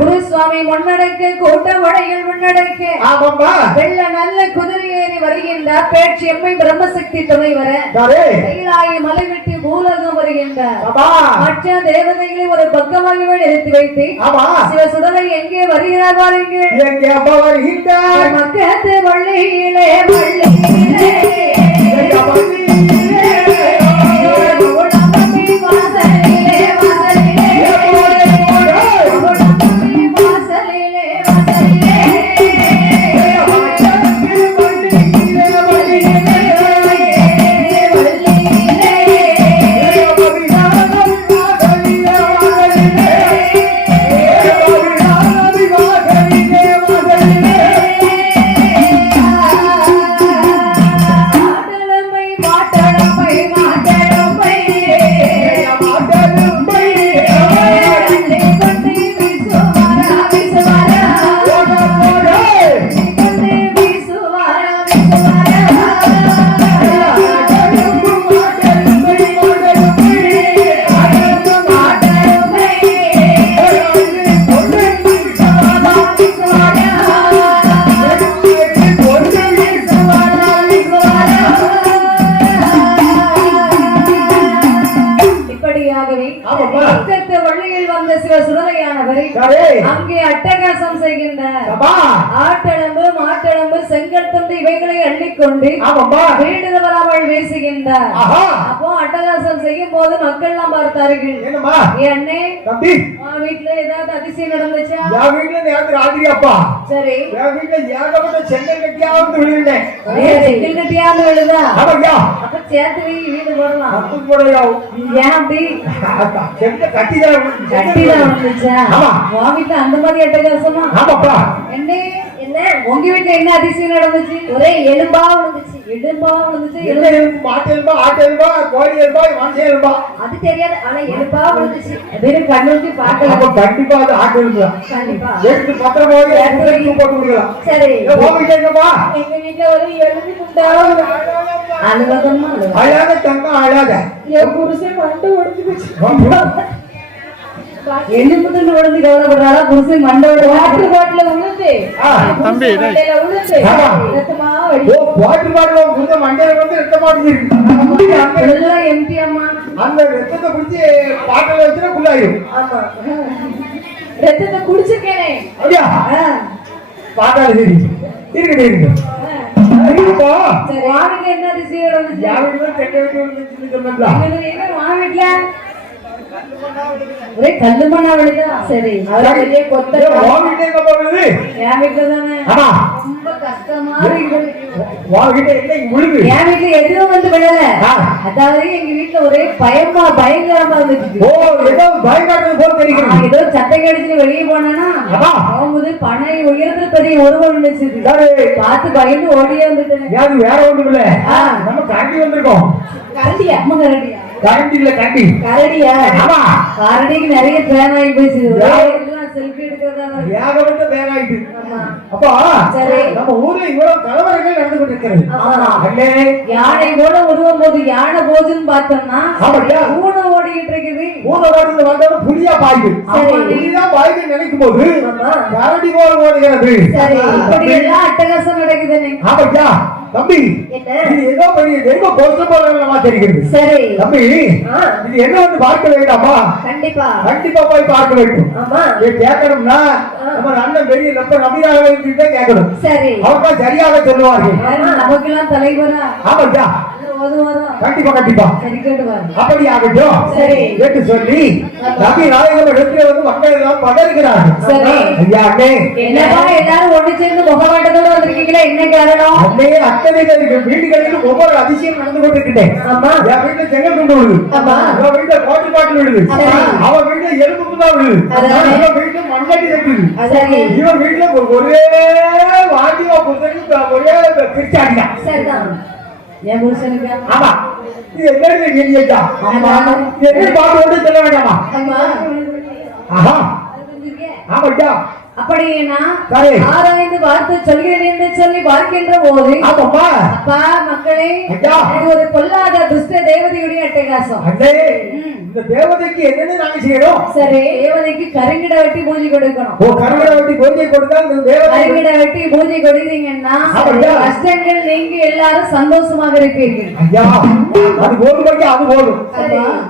குருசுவாமி முன்னடைக்க கூட்டமடையில் முன்னடைக்க வெள்ள நல்ல குதிரை ஏறி வருகின்றார். பேச்சு எம்மை பிரம்மசக்தி துணை வர கைலாய மலை விட்டு பூலோகம் வருகின்றார். மற்ற தேவதைகளை ஒரு பக்கமாகவே நிறுத்தி வைத்து சிவ சுடலை எங்கே வருகிறார் பாருங்கள். மக்கத்து வள்ளியிலே வள்ளியிலே அங்கே அட்டகாசம் செய்கின்றார். ஆட்டளம்பு மாட்டளம்பு செங்கற்தண்டு இவைகளை அள்ளிக்கொண்டு வீடு வராமல் வீசுகின்றார். அப்போ அட்டகாசம் செய்யும் போது மக்கள் எல்லாம் பார்த்தார்கள். அண்ணே வீட்டுல ஏதாவது அதிசயம் நடந்துச்சா? வீட்டுல ராத்திரி அப்பா சரி என் வீட்டுல ஏகப்பட்ட செங்கல் கட்டியாவது விழுந்தேன். செங்கல் கட்டியாவது விழுதா? ஆமாய்யா. அப்ப சேர்த்து வீடு போடலாம். அப்படி போடையா? ஏன் அப்படி? செங்கல் கட்டிதான் விழுந்துச்சா? உன் வீட்டுல அந்த மாதிரி அட்டகாசமா? ஆமாப்பா. என்ன உங்க வீட்டுல என்ன அதிசயம் நடந்துச்சு? ஒரே எலும்பா விழுந்துச்சு. எலும்பா விழுந்துச்சு. எலும்பு, மாட்டு எலும்பா, ஆட்டு எலும்பா, கோழி எலும்பா, மனுஷன் எலும்பா? அது தெரியாது. ஆனா எலும்பா விழுந்துச்சு. வெறும் கண்ணுக்கு பார்க்கலாம். அப்ப கண்டிப்பா அது ஆட்டு எலும்பு தான். கண்டிப்பா. எடுத்து பத்திரமாக எடுத்து போட்டு கொடுக்கலாம். சரி. உங்க எங்கப்பா? எங்க வீட்டுல ஒரு எலும்பு துண்டா அழுவதமா அழாத தங்கம் அழாத. என் புருஷன் மண்டை உடைஞ்சு போச்சு. எலும்பு துண்டு உடஞ்சு கவலைப்படுறாளா? புருஷன் மண்டை வாட்டர் பாட்டில உழுந்து தம்பி உழுந்து ரத்தமா ஓ வாட்டர் பாட்டில உழுந்து மண்டையில வந்து ரத்தமா இருக்கு. எம்டி அம்மா அந்த ரத்தத்தை குடிச்சு பாட்டில வச்சுனா குள்ளாயிரும். ஆமா ரத்தத்தை குடிச்சிருக்கேனே. அப்படியா? பாட்டால சரி இருக்கு இருக்கு. சரிப்பா. சரி வாங்கிட்டு என்ன அதிசயம் நடந்துச்சு? யாருமே தெக்க விட்டு வந்துச்சுன்னு சொன்னதா? எங்க வாங்கிட்டல ஒரே கல்லு மண்ணா விழுதா? சரி அவரே பெரிய கொத்த வாங்கிட்டே கப்ப விழுது. என் வீட்டுல தானே. ஆமா ரொம்ப கஷ்டமா இருக்கு. வாங்கிட்டே என்ன விழுது? என் வீட்டுல எதுவும் வந்து விழல. அதாவது எங்க வீட்டுல ஒரே பயங்கரமா இருந்துச்சு. ஓ ஏதோ பயங்காட்டுறது போல தெரியுது. ஏதோ சட்டை கடிச்சு வெளியே போனா போகும்போது பனை உயரத்துல பெரிய உருவம் இருந்துச்சு. பார்த்து பயந்து ஓடியே வந்துட்டேன். யாரு வேற ஒண்ணும் இல்ல, நம்ம கரண்டி வந்திருக்கோம். கரண்டியா? அம்மா கரண்டியா? கரண்டி இல்ல கரண்டி. கரடியா? ஆமா. கரடிக்கு நிறைய பேன் ஆகி போச்சு. எல்லாம் செல்ஃபி எடுக்கிறதா ஏகப்பட்ட பேன் ஆயிட்டு. அப்பா நம்ம ஊர்ல இவ்வளவு கலவரங்கள் நடந்து கொண்டிருக்கிறது. யானை போல உருவம் போது யானை போதுன்னு பார்த்தோம்னா ஊனை ஓடிக்கிட்டு இருக்குது. ஊனை ஓடுறது வந்தவங்க புலியா பாயுது. புலிதான் பாயுது நினைக்கும் போது கரடி போல ஓடுகிறது. இப்படி எல்லாம் அட்டகாசம் நடக்குதுன்னு. ஆமாய்யா தம்பி, இது ஏதோ பெரிய தெய்வ பொருத்தம் போல தெரிகிறது. சரி தம்பி, இது என்ன வந்து பார்க்க வேண்டாமா? கண்டிப்பா கண்டிப்பா போய் பார்க்க வேண்டும். கேட்கணும்னா நம்ம அண்ணன் பெரிய ரொம்ப நம்பியாக கேட்கணும். சரி அவங்க சரியாக சொல்லுவார்கள். நமக்கு எல்லாம் தலைவரா? ஆமாய்யா கண்டிப்பா கண்டிப்பா அப்படி ஆகட்டும். சரி கேட்டு சொல்லி நபி நாயகம் இடத்துல வந்து மக்கள் எல்லாம் பதறுகிறார்கள். சரி ஐயா அண்ணே, என்னப்பா எல்லாரும் ஒண்ணு சேர்ந்து முகவாட்டத்தோட வந்திருக்கீங்களா? என்ன காரணம்? அண்ணே அத்தனை வீடுகளிலும் ஒவ்வொரு அதிசயம் நடந்து கொண்டிருக்கிறேன். என் வீட்டுல செங்கல் கொண்டு விழுது, அவன் வீட்டுல கோட்டை பாட்டு விழுது, அவன் வீட்டுல எலும்பு தான் விழுது, இவன் வீட்டுல மண்ணடி தட்டுது, இவன் வீட்டுல ஒரே வாங்கிவா புத்தகம் ஒரே பிரிச்சாடினா. சரிதான் என் புருஷனுக்கு. ஆமா இது என்ன கேள்வியா? என்ன பாட்டு சொல்ல வேண்டாமா? ஆஹா ஆமாய்யா. அப்படின்னா ஆராய்ந்து பார்த்து சொல்கிறேன் என்று சொல்லி பார்க்கின்ற போது அப்பா மக்களே ஒரு பொல்லாத துஷ்ட தேவதையுடைய அட்டகாசம். இந்த தேவதைக்கு என்னன்னு நாங்க செய்யறோம்? சரி தேவதைக்கு கருங்கிட வெட்டி பூஜை கொடுக்கணும். ஓ கருங்கிட வெட்டி பூஜை கொடுத்தா கருங்கிட வெட்டி பூஜை கொடுத்தீங்கன்னா கஷ்டங்கள் நீங்க எல்லாரும் சந்தோஷமாக இருப்பீர்கள். ஐயா அது போதும், அது போதும்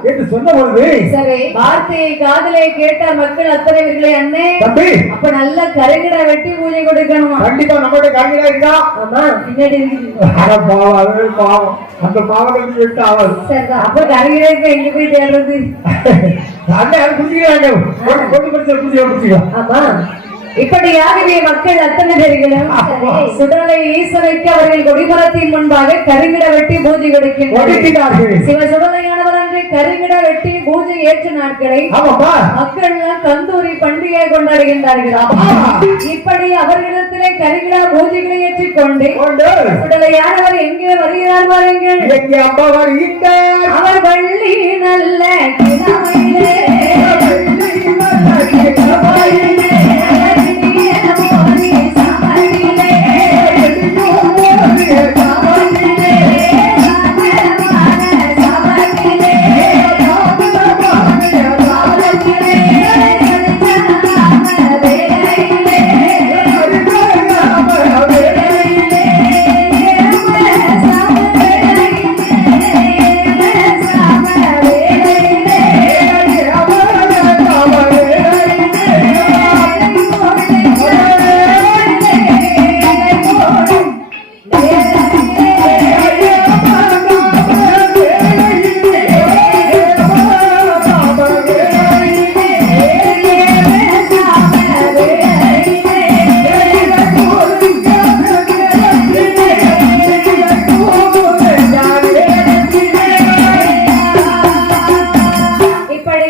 என்று சொன்ன பொழுது சரி வார்த்தையை காதலை கேட்ட மக்கள் அத்தனை வீர்களே அண்ணே அப்ப நல்ல கருங்கிட வெட்டி பூஜை கொடுக்கணும். கண்டிப்பா நம்மளுடைய கருங்கிடா இருக்கா? ஆமா பின்னாடி இருக்கு. பாவம் அந்த பாவங்களுக்கு விட்டு ஆவாது. அப்ப கருங்கிடா எங்க போய் தேடுறது? இப்படியாகவே மக்கள் அத்தனை பேர்களும் சுடலை ஈஸ்வரைக்கு அவர்கள் கொடிமரத்தின் முன்பாக கருங்கிட வெட்டி பூஜை கொடுக்கின்றார்கள். சிவ சுடலையானவர் அன்று கருங்கிட வெட்டி பூஜை ஏற்ற நாட்களை மக்கள் கந்தூரி பண்டிகை கொண்டாடுகின்றார்கள். இப்படி அவர்களிடத்திலே கருங்கிட பூஜைகளை ஏற்றிக் கொண்டு சுடலையானவர் எங்கே வருகிறார் பாருங்கள். அவர் வள்ளி நல்ல கிழமையிலே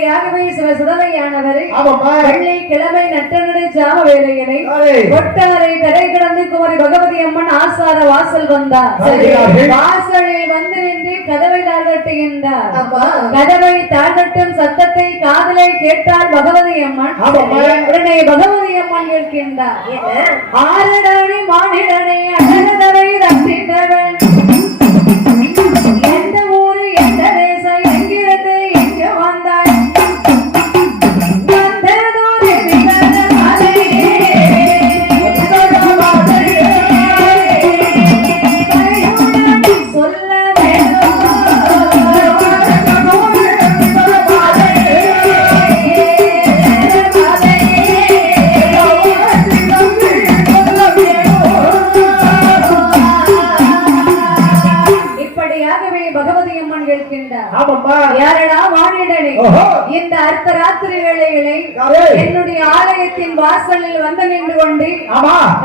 இப்படியாகவே சில சுடலையானவர் வெள்ளை கிழமை நட்டநடை ஜாம வேலையினை ஒட்டாரை கரை கடந்து குமரி பகவதி அம்மன் ஆசார வாசல் வந்தார். வாசலில் வந்து நின்று கதவை தாழ்கட்டுகின்றார். கதவை தாழ்கட்டும் சத்தத்தை காதலை கேட்டால் பகவதி அம்மன். உடனே பகவதி அம்மன் கேட்கின்றார், ஆரடனை மானிடனை அழகதவை தட்டினவன் எந்த ஊரு எந்த தேசம் எங்கிருந்து எங்க வந்தாய் இந்த அர்த்த ராத்திரி வேளையிலே என்னுடைய ஆலயத்தின் வாசலில் வந்து நின்று கொண்டு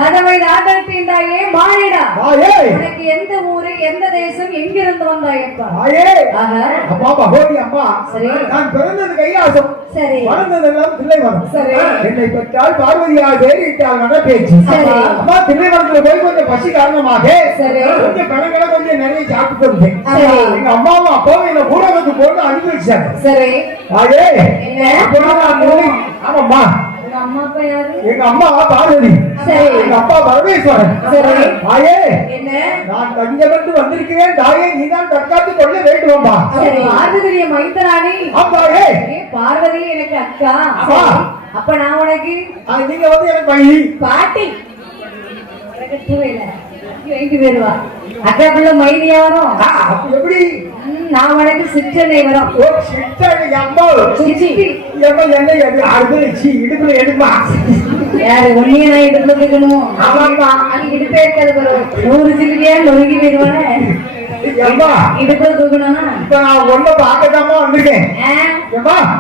கதவை தாழ்த்தின்றாயே மாறிடா, உனக்கு எந்த ஊரு எந்த தேசம் எங்கிருந்து வந்தாயப்பா? நான் பிறந்தது கைலாசம், வளர்ந்ததெல்லாம் தில்லைவனம். என்னை பெற்றால் பார்வதியாக தேடிட்டால் நட பேச்சு. அம்மா தில்லைவனத்துல போய் கொஞ்சம் பசி காரணமாக கொஞ்சம் கணக்கட கொஞ்சம் நிறைய சாப்பிட்டு வந்தேன். எங்க அம்மாவும் அப்பாவும் என்ன ஊடகத்துக்கு போட்டு அனுப்பி வச்சாங்க. ஆமாம்மா, எங்க அம்மா பார்வதி, எங்க அப்பா பரமேஸ்வரன். நான் தஞ்சமட்டு வந்திருக்கிறேன் தாயே, நீதான் தற்காத்து கொள்ள வேண்டுமா? பார்வதி எனக்கு அக்கா, அப்ப நான் உனக்கு நீங்க வந்து எனக்கு பாட்டி வருவா. அக்கா பிள்ளை மைதியா வரும். எப்படி? நான் உனக்கு சிற்றனை வரும். இடுப்புல எடுமா யாரு ஒன்னிய நான் இடுப்புல இருக்கணும். அது இடுப்பே இருக்காது, 100 சில்லியா நொறுங்கி போயிடுவானே. இடுப்புல தூக்கணும்னா இப்ப நான் ஒண்ணு பாக்கதாமா வந்திருக்கேன்.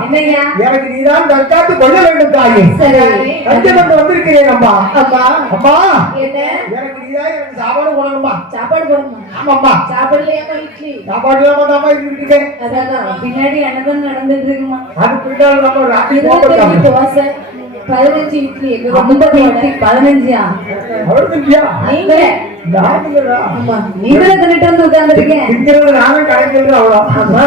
என்னையா? எனக்கு நீதான் தற்காத்து கொள்ள வேண்டும் தாயே. தஞ்சமட்டு வந்திருக்கிறேன் அம்மா. அம்மா அம்மா, எனக்கு நீதான் எனக்கு சாப்பாடு போடணுமா? சாப்பாடு போடணுமா? ஆமாம்மா. சாப்பாடுலையாமா இட்லி? சாப்பாடு இல்லாம இருக்கேன். அதான் பின்னாடி என்னதான் நடந்துட்டு இருக்குமா? அது பின்னாடி நம்ம ராத்திரி தோசை 15 இட்லி. ரொம்ப இட்லி 15யா? நீங்களே தின்னுட்டு வந்து உட்கார்ந்துருக்கேன். நானும் கிடைக்கிறது அவ்வளவு.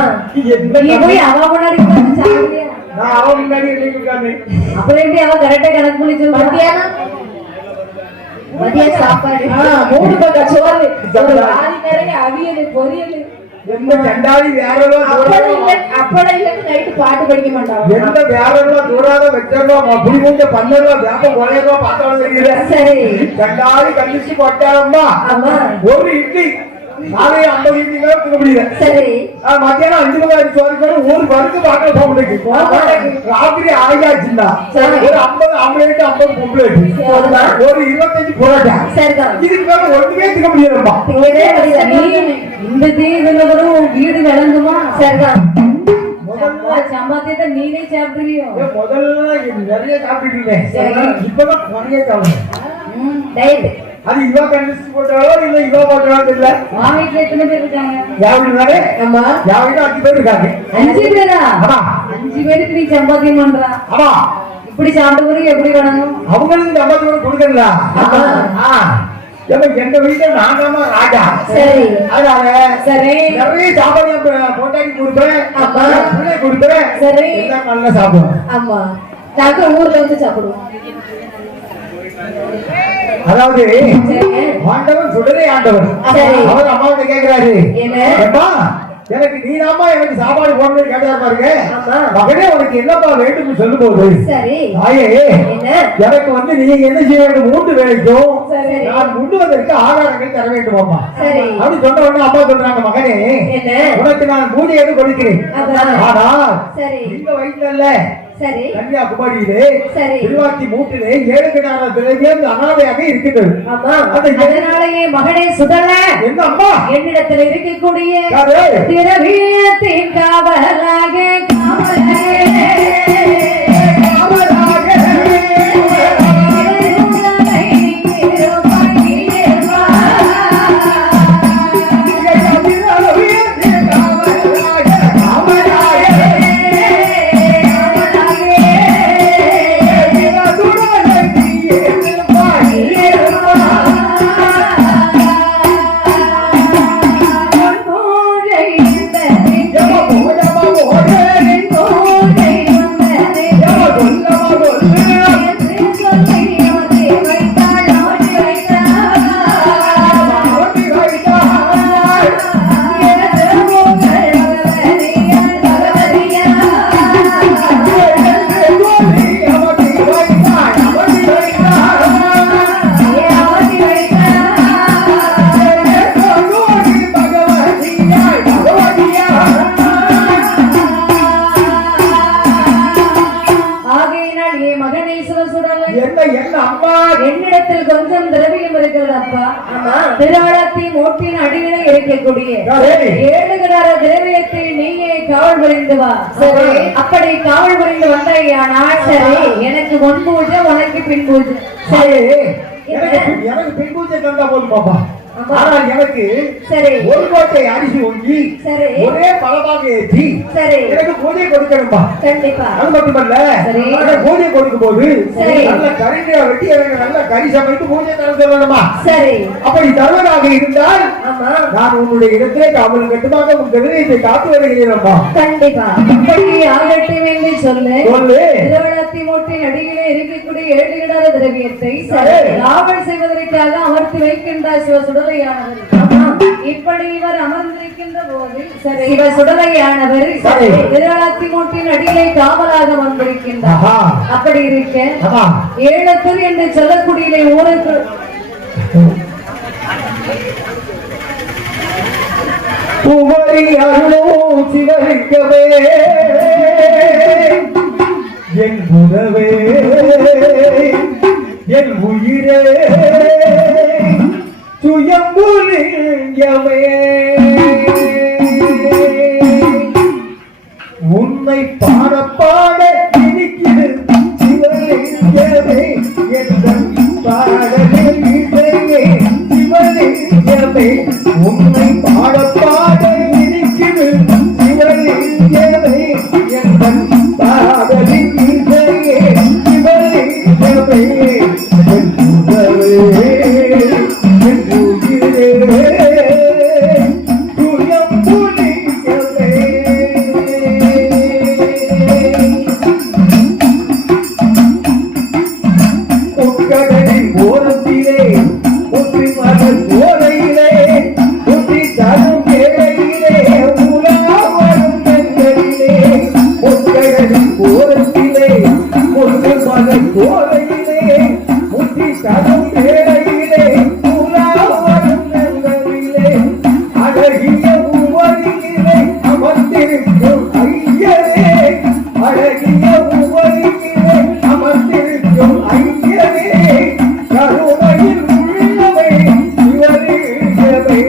நீ போய் அவ முன்னாடி சாப்பிடுறியா? நான் அவ முன்னாடி உட்கார்ந்து அப்புறம் எப்படி அவ கரெக்டா கணக்கு பண்ணி சொல்லுவாங்க? மதிய சாப்பாடு 3 பக்கம் சோறு, ஆதி நிறைய அவியல் பொரியல். எந்த சண்டாளி வேறவா அப்பட இல்லன்னு நைட்டு பாட்டு படிக்க மாட்டாங்க. எந்த வேறவா தூராத வெச்சறவா புடி மூஞ்ச பண்ணறவா வேப்ப கொலையவா பார்த்தாலும் தெரியல. சரி, சண்டாளி கண்டிச்சு போட்டாரம்மா. ஆமா, ஒரு இட்லி நாளை 50 இட்லி மேல தூக்க முடியல. சரி, மத்தியானம் 5 மணி சோறு ஒரு பருக்கு பார்க்க போக முடியும். ராத்திரி ஆயாச்சுண்டா ஒரு 50 ஆம்லேட் 50 பொம்பளேட் ஒரு 25 புரோட்டா. சரிதான், இதுக்கு மேல ஒண்ணுமே தூக்க முடியலம்மா. இந்த தீவிர வீடு விளங்குமா? சரிதான், சம்பாத்தியத்தை நீனே சாப்பிடுறியோ? முதல்ல நிறைய சாப்பிட்டுருக்கேன், இப்பதான் நிறைய சாப்பிடுறேன். அது இவா கண்டிச்சு போட்டாலோ இல்ல இவா போட்டாலும் தெரியல. வீட்டுல எத்தனை பேர் இருக்காங்க? யாரு? ஆமா, யாரு 5 பேர் இருக்காங்க. 5 பேரா? ஆமா, 5 பேருக்கு நீ சம்பாத்தியம் பண்ற. ஆமா, இப்படி சாப்பிடுறதுக்கு எப்படி வேணும்? அவங்களுக்கு சம்பாத்தியம் கொடுக்கல. எங்க வீட்டுல நான்தாமா ராஜா. சரி, அதனால சரி நிறைய சாப்பாடு போட்டாக்கி கொடுப்பேன், கொடுப்பேன். சரி, எல்லாம் நல்லா சாப்பிடுவோம். ஆமா, நாங்க ஊர்ல வந்து சாப்பிடுவோம். அதாவது ஆண்டவன் சுடலை ஆண்டவன். அவர் அம்மாவுக்கு கேட்கிறாரு, எனக்கு நீதாம்மா எனக்கு சாப்பாடு போடணும்னு கேட்டா பாருங்க. மகனே உனக்கு என்னப்பா வேண்டும் சொல்லும் போது தாயே எனக்கு வந்து நீங்க என்ன செய்ய வேண்டும்? 3 வேளைக்கும் நான் உண்ணுவதற்கு ஆகாரங்கள் தர வேண்டுமாம்மா. அப்படி சொன்ன உடனே அம்மா சொல்றாங்க, மகனே உனக்கு நான் பூஜை எதுவும் கொடுக்கிறேன். ஆனா இந்த வயிற்றுல இல்ல, கன்னியாகுமரியிலே திருவாச்சி மூட்டிலே 7 கிணறு அனாதையாக இருக்கிறது. அதனாலேயே மகனே சுடல என்ன அம்மா என்னிடத்தில் இருக்கக்கூடிய திரவியத்தின் காவலாக என்ன அம்மா? என்னிடத்தில் கொஞ்சம் திரவியம் இருக்கிறது அப்பா. திருவள்ளத்தையும் ஓட்டின் அடியிலே இருக்கக்கூடிய 7 கடார திரவியத்தை நீயே காவல் புரிந்து வா. சரி, அப்படி காவல் புரிந்து வந்தாயானால் சரி, எனக்கு முன் பூஜை, உனக்கு பின் பூஜை. சரி, எனக்கு பின் பூஜை தந்தா போதும் பாப்பா. ஆனால் எனக்கு சரி ஒரு கோட்டை அரிசி ஒங்கி சரி ஒரே பலமாக ஏற்றி சரி எனக்கு பூஜை கொடுக்கணும்பா. கண்டிப்பா. அது மட்டுமல்ல, பூஜை கொடுக்கும் போது நல்ல கறியை வெட்டி எனக்கு நல்ல கறி சமைத்து பூஜை தர சொல்லணுமா? சரி, அப்படி தருவதாக இருந்தால் நான் உன்னுடைய இடத்திலே காவல் கட்டுமாக உன் கதிரத்தை காத்து வருகிறேன்ப்பா. கண்டிப்பா. அப்படி ஆகட்டும் என்று சொல்லு. திருவள்ளத்தி மூட்டின் அடியிலே இருக்கக்கூடிய 7 கடார திரவியத்தை காவல் செய்வதற்காக அமர்த்தி வைக்கின்றார் சிவசுடலையானவர். இப்படி இவர் அமர்ந்திருக்கின்ற போது சரி, இவர் சுடலையானவர் திருவள்ளத்தி மூட்டின் அடியிலே காவலாக வந்திருக்கின்றார். அப்படி இருக்க 7 என்று சொல்லக்கூடிய ஊருக்கு குமரி அருளோ சிவரிக்கவே என் உறவே என் உயிரே சுயம்புலிங்கமே உன்னை பாட பாட இனிக்குது சிவலிங்கமே என் பாடலில் இசையே சிவலிங்கமே உன்னை பாட பாட இனிக்குது சிவலிங்கமே என் பாடலில் இசையே சிவலிங்கமே என் உறவே என் உயிரே சுயம்புலிங்கமே. உட்கடலின் ஓரத்திலே ஒற்றி மகள் ஓரையிலே ஒற்றி தரும் வேளையிலே உலாவரும் பெண்களிலே உட்கடலின் ஓரத்திலே ஒற்றி மகள் ஓரையிலே ஒற்றி தரும் வேளையிலே உலாவரும் பெண்களிலே அழகிய உவரியிலே அமர்ந்திருக்கும் ஐயரே அழகிய உவரியிலே அமர்ந்திருக்கும் ஐயரே கருணையில் உள்ளவை சிவலிங்கமே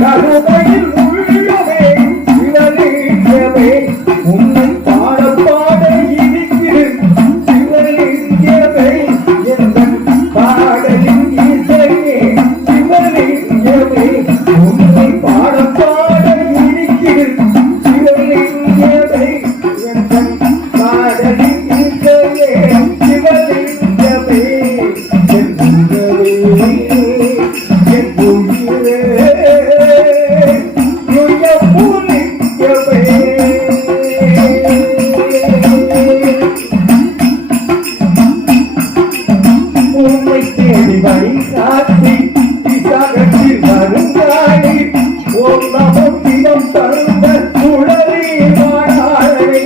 கருணையில் உள்ளவை சிவலிங்கமே உன்னை பாட பாட இனிக்கிடு சிவலிங்கமே என் பாடலின் இசையே சிவலிங்கமே உன்னை பாட பாட இனிக்கிடு சிவலிங்கமே என் பாடலின் இசையே சிவலிங்கமே என் உறவே என் உயிரே சுயம்புலிங்கமே. உன்னை தேடி வழி காட்டி விசாகத்தில் வருங்காடி ஓம் நமோ சிவம் தருந்த குழலி வாழாரே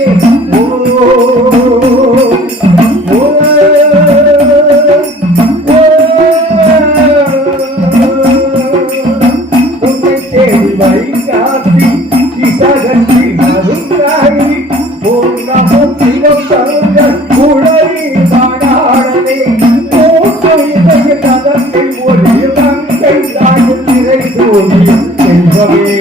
உன்னை தேடி வழி காட்டி விசாகத்தில் வருங்காடி ஓம் நமோ சிவம் தருந்த குழலி வாழாரே கதத்தில் ஒரு தங்கை தாயும் திரை தோழி செல்வமே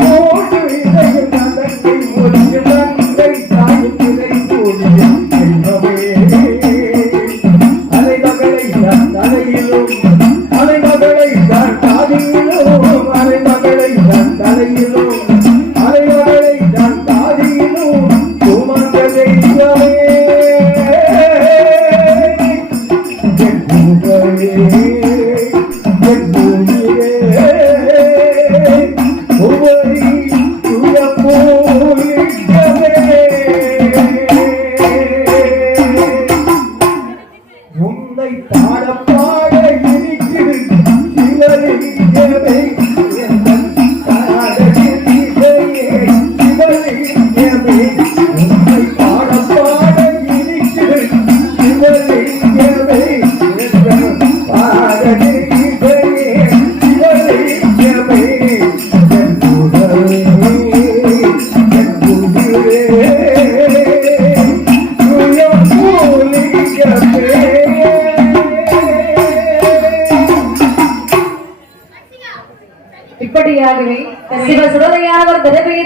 போட்டு இதய கதத்தில் ஒரு தங்கை தாயும் திரை தோழி செல்வமே அலைமகளை தன் தலையிலும் அலைமகளை தன் காதிலும் அலைமகளை தன் தலையிலும் அலைமகளை தன் காதிலும் சுமந்த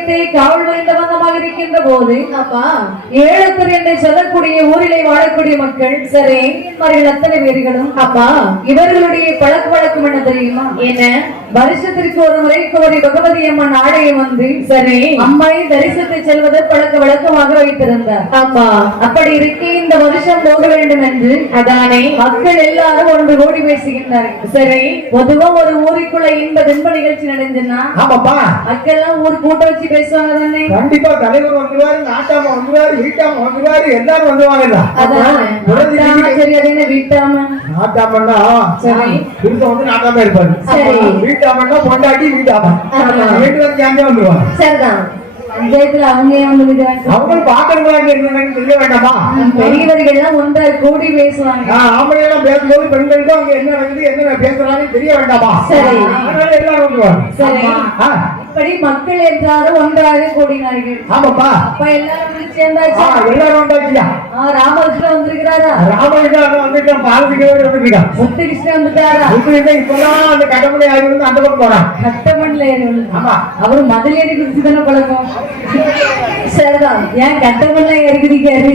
ஆலயத்தை காவல் வைத்த வந்தமாக இருக்கின்ற போது அப்பா ஏழத்தூர் என்று சொல்லக்கூடிய ஊரிலே வாழக்கூடிய மக்கள் சரி இவர்கள் அத்தனை பேர்களும் அப்பா இவர்களுடைய பழக்க வழக்கம் என்ன தெரியுமா என்ன வருஷத்திற்கு ஒரு முறைக்கு ஒரு பகவதி அம்மன் ஆலயம் வந்து சரி அம்மை தரிசனத்தை செல்வதை பழக்க வழக்கமாக வைத்திருந்தார் ஆமா அப்படி இருக்கே இந்த வருஷம் போக வேண்டும் என்று அதானே மக்கள் எல்லாரும் ஒன்று கூடி பேசுகின்றார்கள் சரி பொதுவா ஒரு ஊருக்குள்ள இன்ப நிகழ்ச்சி நடந்துன்னா ஆமாப்பா மக்கள் எல்லாம் ஊர் கூட்ட வச்சு பேசுவாங்க தானே கண்டிப்பா தலைவர் வந்துருவாரு நாட்டாம வந்துருவாரு வீட்டாம வந்துருவாரு எல்லாரும் வந்துருவாங்க அதான் சரி அது என்ன வீட்டாம நாட்டாமன்னா சரி புருஷ வந்து நாட்டாம இருப்பாரு சரி வீட்டாமன்னா பொண்டாட்டி வீட்டாம வீட்டு வந்து அங்கே வந்துருவாங்க சரிதான் பஞ்சாயத்துல அவங்க அவங்க பாக்குறவங்க இருந்தாங்கன்னு தெரிய வேண்டாமா பெரியவர்கள் எல்லாம் ஒன்றா கூடி பேசுவாங்க ஆம்பளை எல்லாம் பேசும்போது பெண்களுக்கும் அவங்க என்ன நடக்குது என்ன பேசுறாங்கன்னு தெரிய வேண்டாமா சரி அதனால எல்லாரும் வந்துருவாங்க சரி இப்படி மக்கள் எல்லாரும் ஒன்றாக கூடினார்கள் ஆமாப்பா அப்ப எல்லாரும் சேர்ந்தாச்சா எல்லாரும் வந்தாச்சியா ராமகிருஷ்ணன் வந்திருக்கிறாரா ராமகிருஷ்ணன் வந்துட்டான் பாலகிருஷ்ணன் வந்திருக்கான் முத்துகிருஷ்ணன் வந்துட்டாரா முத்துகிருஷ்ணன் இப்பதான் அந்த கட்டமலை ஆகி வந்து அந்த பக்கம் போறான் கட்டமலை ஆமா அவரு மதில் ஏறி குடிச்சு தானே பழக்கம் சரிதான் ஏன் கட்டமல்ல இருக்குதிக்காரு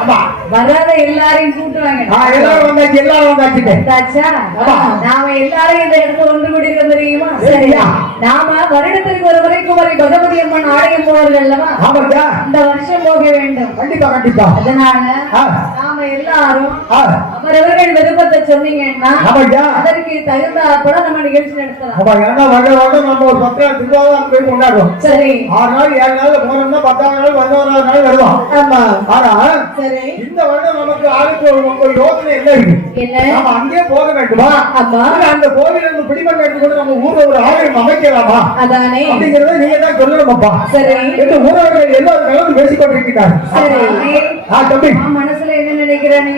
ஆமா வராத எல்லாரையும் கூட்டுவாங்க எல்லாரும் வந்தாச்சா நாம எல்லாரும் இந்த இடத்துல ஒன்று கூடி தெரியுமா சரியா நாம வருடத்திற்கு ஒரு முறைக்கு வரை பகவதி அம்மன் ஆலயம் போவார்கள் அல்லவா ஆமாக்கா இந்த வருஷம் போக வேண்டும் கண்டிப்பா கண்டிப்பா அதனால நாம எல்லாரும் அவரவர்கள் விருப்பத்தை சொன்னீங்கன்னா அதற்கு தகுந்த போல நம்ம நிகழ்ச்சி நடத்தலாம் நம்ம ஒரு 10 நாள் திருவாரூர் போய் கொண்டாடுவோம் சரி 6 நாள் 7 நாள் போனோம்னா 10ஆம் நாள் 11ஆம் நாள் வருவோம் ஆமா ஆனா சரி இந்த வருடம் நமக்கு ஆளுக்கு ஒரு யோசனை என்ன இருக்கு நாம அங்கே போக வேண்டுமா ஆமா அந்த கோவில இருந்து பிடிபட்டு எடுத்துக்கொண்டு நம்ம ஊர்ல ஒரு ஆலயம் அமைக்கலாமா அதானே அப்படிங்கறத நீங்க தான் சொல்லணும்ப்பா சரி இந்த ஊரவர்கள் எல்லாரும் கலந்து பேசிக்கொண்டிருக்கிறார் சரி தம்பி மனசுல என்ன நினைக்கிறானே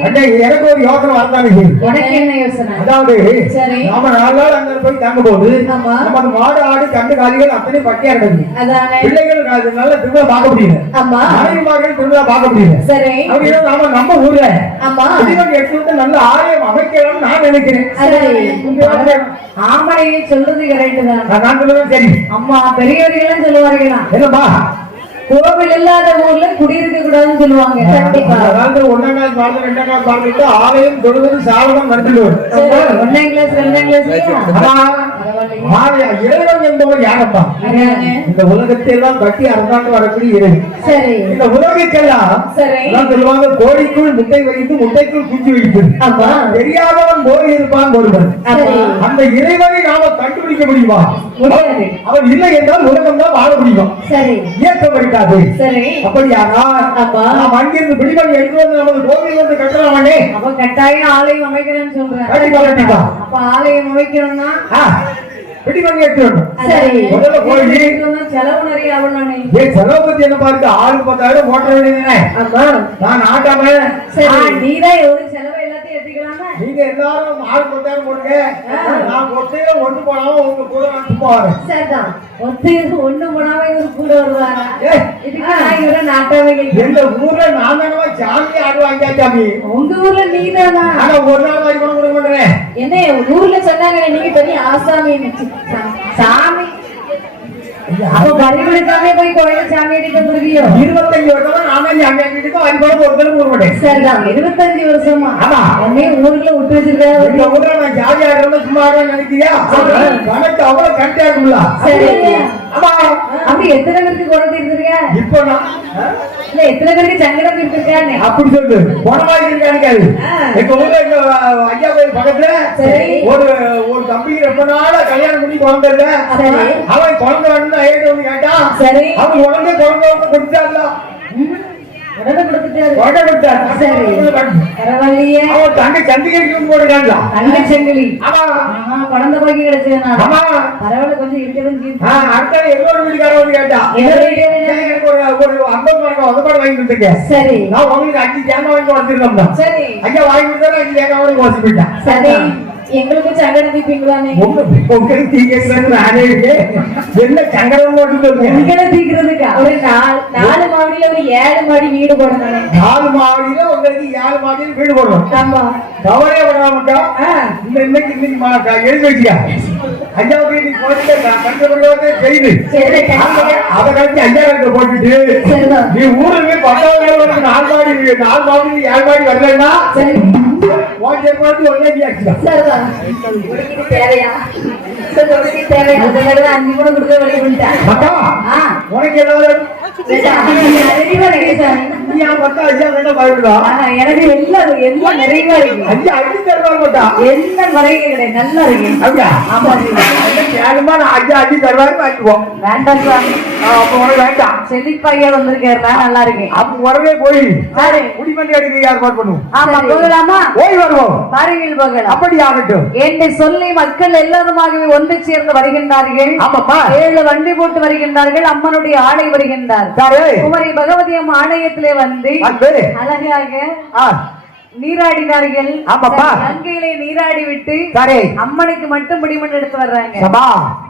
எனக்கு ஒரு யோசனை வரதானே உனக்கு என்ன யோசனை அதாவது சரி நாம 4 நாள் அங்க போய் தங்கும்போது நமக்கு மாடு ஆடு கண்டு காலிகள் அத்தனை பட்டியா கிடக்கு அதானே பிள்ளைகள் நல்ல திருவிழா பார்க்க முடியல ஆமா மனைவிமார்கள் திருவிழா பார்க்க முடியல சரி அப்படின்னா நாம நம்ம ஊர்ல ஆமா பிடிபட்டு எடுத்து நல்ல ஆலயம் அமைக்கலாம்னு நான் நினைக்கிறேன் சரி ஆம்பளையே சொல்றது கரெக்ட் தான் நான் சொல்றது சரி அம்மா பெரியவர்கள் சொல்லுவார்களா என்னப்பா கோவில் இல்லாத ஊர்ல குடியிருக்க கூடாதுன்னு சொல்லுவாங்க கண்டிப்பா அதாவது 1ஆம் கிளாஸ் பாடல 2ஆம் கிளாஸ் பாடல ஆலயம் தொழுவது சாலமன் நடந்துடுவார் 1ஆம் கிளாஸ் 2ஆம் கிளாஸ் இறைவன் என்பவர் யாரப்பா இந்த உலகத்தை எல்லாம் கட்டி அரசாண்டு வரக்கூடிய இறைவன் சரி இந்த உலகத்துக்கெல்லாம் சரி சொல்லுவாங்க கோடிக்குள் முட்டை வைத்து முட்டைக்குள் குஞ்சு வைத்து தெரியாதவன் போய் இருப்பான் ஒருவன் அந்த இறைவனை நாம கண்டுபிடிக்க முடியுமா அவன் இல்லை என்றால் உலகம் தான் வாழ முடியும் சரி இயக்கம் சரி அப்படியானால் நாம் அங்கிருந்து பிடிபடி எடுத்து வந்து நமது கோவில் வந்து கட்டலாமே அப்ப கட்டாயம் ஆலயம் அமைக்கிறேன்னு சொல்றேன் அப்ப ஆலயம் அமைக்கணும்னா பிடிபடி எடுத்துடணும் சரி முதல்ல கோயில் செலவு நிறைய ஆகணும்னே செலவு பத்தி என்ன பாருங்க 6-10,000 ஓட்ட வேண்டியதுதானே ஆமா நான் ஆட்டாம சரி நீதான் ஒரு செலவு எல்லாத்தையும் எடுத்துக்கலாமா நீங்க எல்லாரும் 6-10,000 போடுங்க நான் ஒத்தையில ஒண்ணு போனாம உங்க கூட நான் சும்மா வரேன் சரிதான் ஒத்தையில ஒண்ணு போனாம இவரு கூட வருவாரா இதுக்கு நான் இவர நாட்டாவே எங்க ஊர்ல நான் தானே சாமி ஆடுவாங்க சாமி உங்க ஊர்ல நீ தானா ஆனா ஒரு நாள் வாங்கி கொண்டு கொடுக்க மாட்டேன் என்ன ஊர்ல சொன்னாங்க நீங்க பெரிய ஆசாமி சாமி அப்ப பரிமளிக்காம போய் கோயில சாமி அடிக்க முடியோ 25 வருஷமா நானே சாமி அடிக்க வாங்கி ஒருத்தருக்கு ஊர் மாட்டேன் சரிதான் 25 வருஷமா ஆமா உடனே ஊருக்குள்ள விட்டு வச்சிருக்காரு இந்த ஊர்ல நான் ஜாதி ஆடுறேன்னு சும்மா ஆடுறேன்னு நினைக்கிறியா கணக்கு அவ்வளவு கண்டியா இருக்கும்ல சரி ஆமா அப்படி எத்தனை பேருக்கு குழந்தை இருந்திருக்க இப்போ நான் இல்ல எத்தனை பேருக்கு சங்கடம் இருந்திருக்கானே அப்படி சொல்லு குணமாய் இருக்கானு எங்க ஊர்ல எங்க ஐயா கோயில் பக்கத்துல ஒரு தம்பி ரொம்ப நாளா கல்யாணம் பண்ணி குழந்தை இல்ல அவன் குழந்தை வேணும்னு ஐயா வந்து கேட்டான் சரி அவன் உடனே குழந்தை வந்து கொடுத்தாருல உடனே கொடுத்தாரு சரி பரவாயில்லையே அவன் தங்கை சந்திரிக்கு போடுறாங்களா தங்கை சங்கிலி ஆமா குழந்தை பாக்கி கிடைச்சதுனா ஆமா பரவாயில்ல கொஞ்சம் இருக்கணும் அடுத்த எல்லோரு வீட்டுக்காரங்க வந்து கேட்டா எனக்கு ஒரு 50 மரக்க உதப்பாடு வாங்கி கொடுத்துருக்கேன் சரி நான் உங்களுக்கு 5 தேங்காய் வாங்கி வச்சிருந்தோம் சரி ஐயா வாங்கி கொடுத்தா 5 தேங்காய் வாங்கி வச்சு போயிட்டேன் சரி எங்களுக்கு சங்கடம் தீப்பீங்களானே உங்களுக்கு தீக்கிறது நானே என்ன சங்கடம் போட்டு உங்களை தீக்கிறதுக்கு ஒரு 4 மாவடி மாடியில ஒரு 7 மாடி வீடு போடணும். 4 மாடியில உங்களுக்கு 7 மாடியில் வீடு போடணும். ஆமா. கவலையே பண்ணாமக்கா. இன்னைக்கு எழுதி வச்சியா ஐயாவுக்கு நீ போட்டு கண்டுபிடிக்காத செய்து அதை கழிச்சு ஐயா போட்டுட்டு நீ ஊருக்கு 10 4 மாடி 7 மாடி வரலன்னா தேவையா அஞ்சு கூட கொடுக்க வழி பண்ணிட்டேன். உனக்கு ஏதாவது எனக்கு எல்லாம் எல்லாம் நிறைவா இருக்கு. எந்த வரைக்கும் கிடையாது, நல்லா இருக்கு. வேண்டாம் செழிப்பாயா வந்திருக்கா, நல்லா இருக்கு. அப்ப உடனே போய் குடிமணி அடிக்க ஏற்பாடு பண்ணுவோம். ஆமா, போகலாமா? போய் வருவோம். பாருங்கள், போகலாம். அப்படி ஆகட்டும் என்று சொல்லி மக்கள் எல்லாருமாகவே ஒன்று சேர்ந்து வருகின்றார்கள். ஆமாப்பா. 7 வண்டி போட்டு வருகின்றார்கள். அம்மனுடைய ஆடை வருகின்றார். குமரி பகவதி அம்மா ஆலயத்திலே வந்து அழகாக நீராடினார்கள். கங்கையிலே நீராடி விட்டு அம்மனுக்கு மட்டும் முடிமண் எடுத்து வர்றாங்க.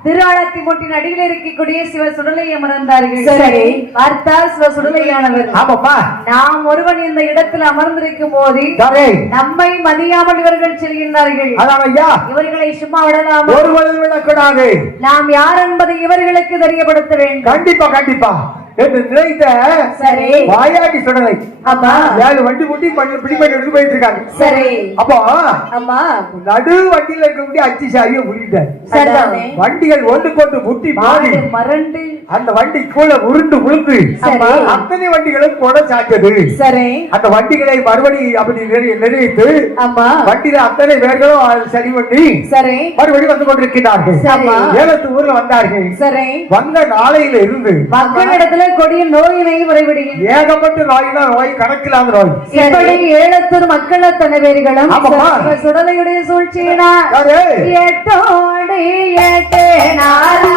திருஆலத்தி மூட்டின் அடியில் இருக்கக்கூடிய சிவ சுடலை அமர்ந்தார்கள். பார்த்தால் சிவ சுடலையானவர். நாம் ஒருவன் இந்த இடத்தில் அமர்ந்திருக்கும் போது நம்மை மதியாமல் இவர்கள் செல்கின்றார்கள். இவர்களை சும்மா விடலாம். நாம் யார் என்பதை இவர்களுக்கு தெரியப்படுத்த வேண்டும். கண்டிப்பா கண்டிப்பா என்று நினைத்த வாயாடி சுடலை 7 வண்டி முட்டி பிடிப்படி எடுத்து போயிட்டு இருக்காங்க. சரி. அப்போ நடு வண்டியில இருக்கக்கூடிய அச்சு சாவியை உருட்டாரு. வண்டிகள் ஒன்றுக்கொண்டு முட்டி மாறி மரண்டு அந்த வண்டி கூட உருண்டு உழுந்து அத்தனை வண்டிகளும் கூட சாய்ச்சது. சரி. அந்த வண்டிகளை மறுபடி அப்படி நிறைவேற்று வண்டியில அத்தனை பேர்களும் சரி பண்ணி மறுபடி வந்து கொண்டிருக்கிறார்கள். ஏலத்து ஊர்ல வந்தார்கள். சரி. வந்த நாளையில இருந்து மக்களிடத்துல கொடிய நோயினை முறைவிடுங்க. ஏகப்பட்ட நோயினா நோய் கணக்கில்லாத நோய். இப்படி ஏலத்தூர் மக்கள் அத்தனை பேர்களும் சுடலையுடைய சூழ்ச்சியினார் எட்டோடு எட்டு நாளா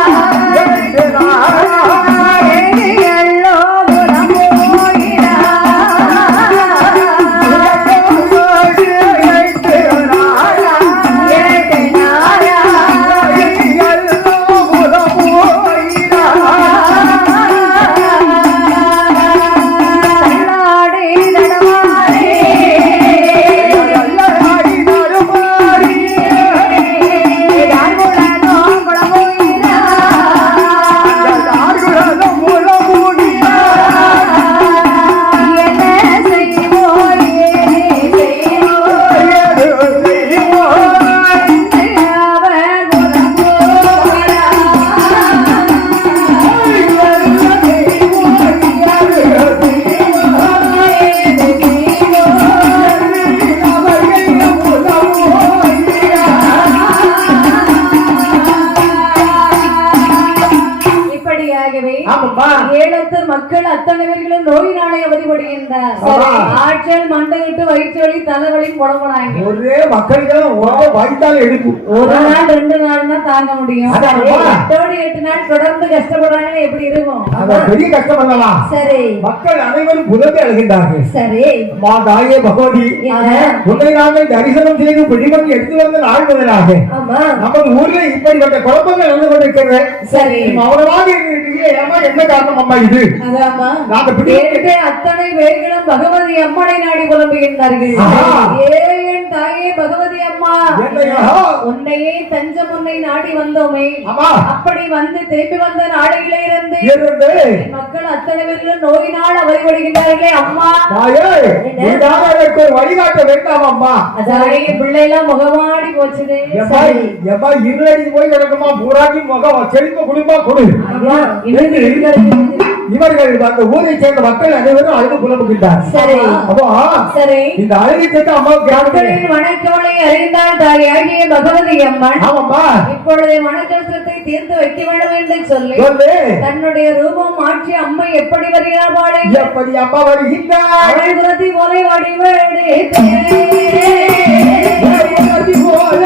மக்கள் அத்தனை பேர்களும் நோயினாலே அவதிப்படுகின்றார். ஆற்றல் மண்டையிட்டு வயிற்று வலி தலைவலி புடம்புறாங்க. ஒரே மக்களுக்கு வயிற்றால எடுக்கும். ஒரு நாள் 2 நாள் தான் தாங்க முடியும். 8 நாள் தொடர்ந்து கஷ்டப்படுறாங்க. எப்படி இருக்கும்? பெரிய கஷ்டம் பண்ணலாம். சரி. மக்கள் அனைவரும் புலம்பி அழுகின்றார்கள். சரி. தாயே பகவதி, உன்னை நாங்கள் தரிசனம் செய்து பிடிமணி எடுத்து வந்த நாள் முதலாக நமது ஊர்ல இப்படிப்பட்ட குழப்பங்கள் நடந்து கொண்டிருக்கிறது. சரி. அவ்வளவாக என்ன காரணம் அம்மா இது? அத்தனை பேர்களும் பகவதி அம்மனை நாடி புலம்புகின்றார்கள். ஏன் தாயே பகவதி அம்மா, உன்னையே தஞ்சம் உன்னை நாடி வந்தோமே. அப்படி வந்து திருப்பி வந்த நாடுகளே இருந்து மக்கள் அத்தனை பேர்களும் நோயினால் அவதிப்படுகின்றார்களே அம்மா, வழிகாட்ட வேண்டாம் அம்மா. பிள்ளை எல்லாம் முகமாடி போச்சுது. இருளடி போய் கிடக்குமா பூராட்டி முகம் செழிப்பு குடும்பம் கொடு. இவர்கள் அந்த ஊரை சேர்ந்த மக்கள் அனைவரும் அழுது புலம்புகின்றார். சரி. அப்போ சரி, இந்த அழுகை சேர்த்து அம்மாவுக்கு வணக்கங்களை அறிந்தால் தாயாகிய பகவதி அம்மன் இப்பொழுது வணக்கத்தை தீர்த்து வைக்க வேண்டும் என்று சொல்லி தன்னுடைய ரூபம் மாற்றி அம்மை எப்படி வருகிறார் பாடு. எப்படி அம்மா வருகின்றார்? அழகுரதி போலை வடிவேடு போல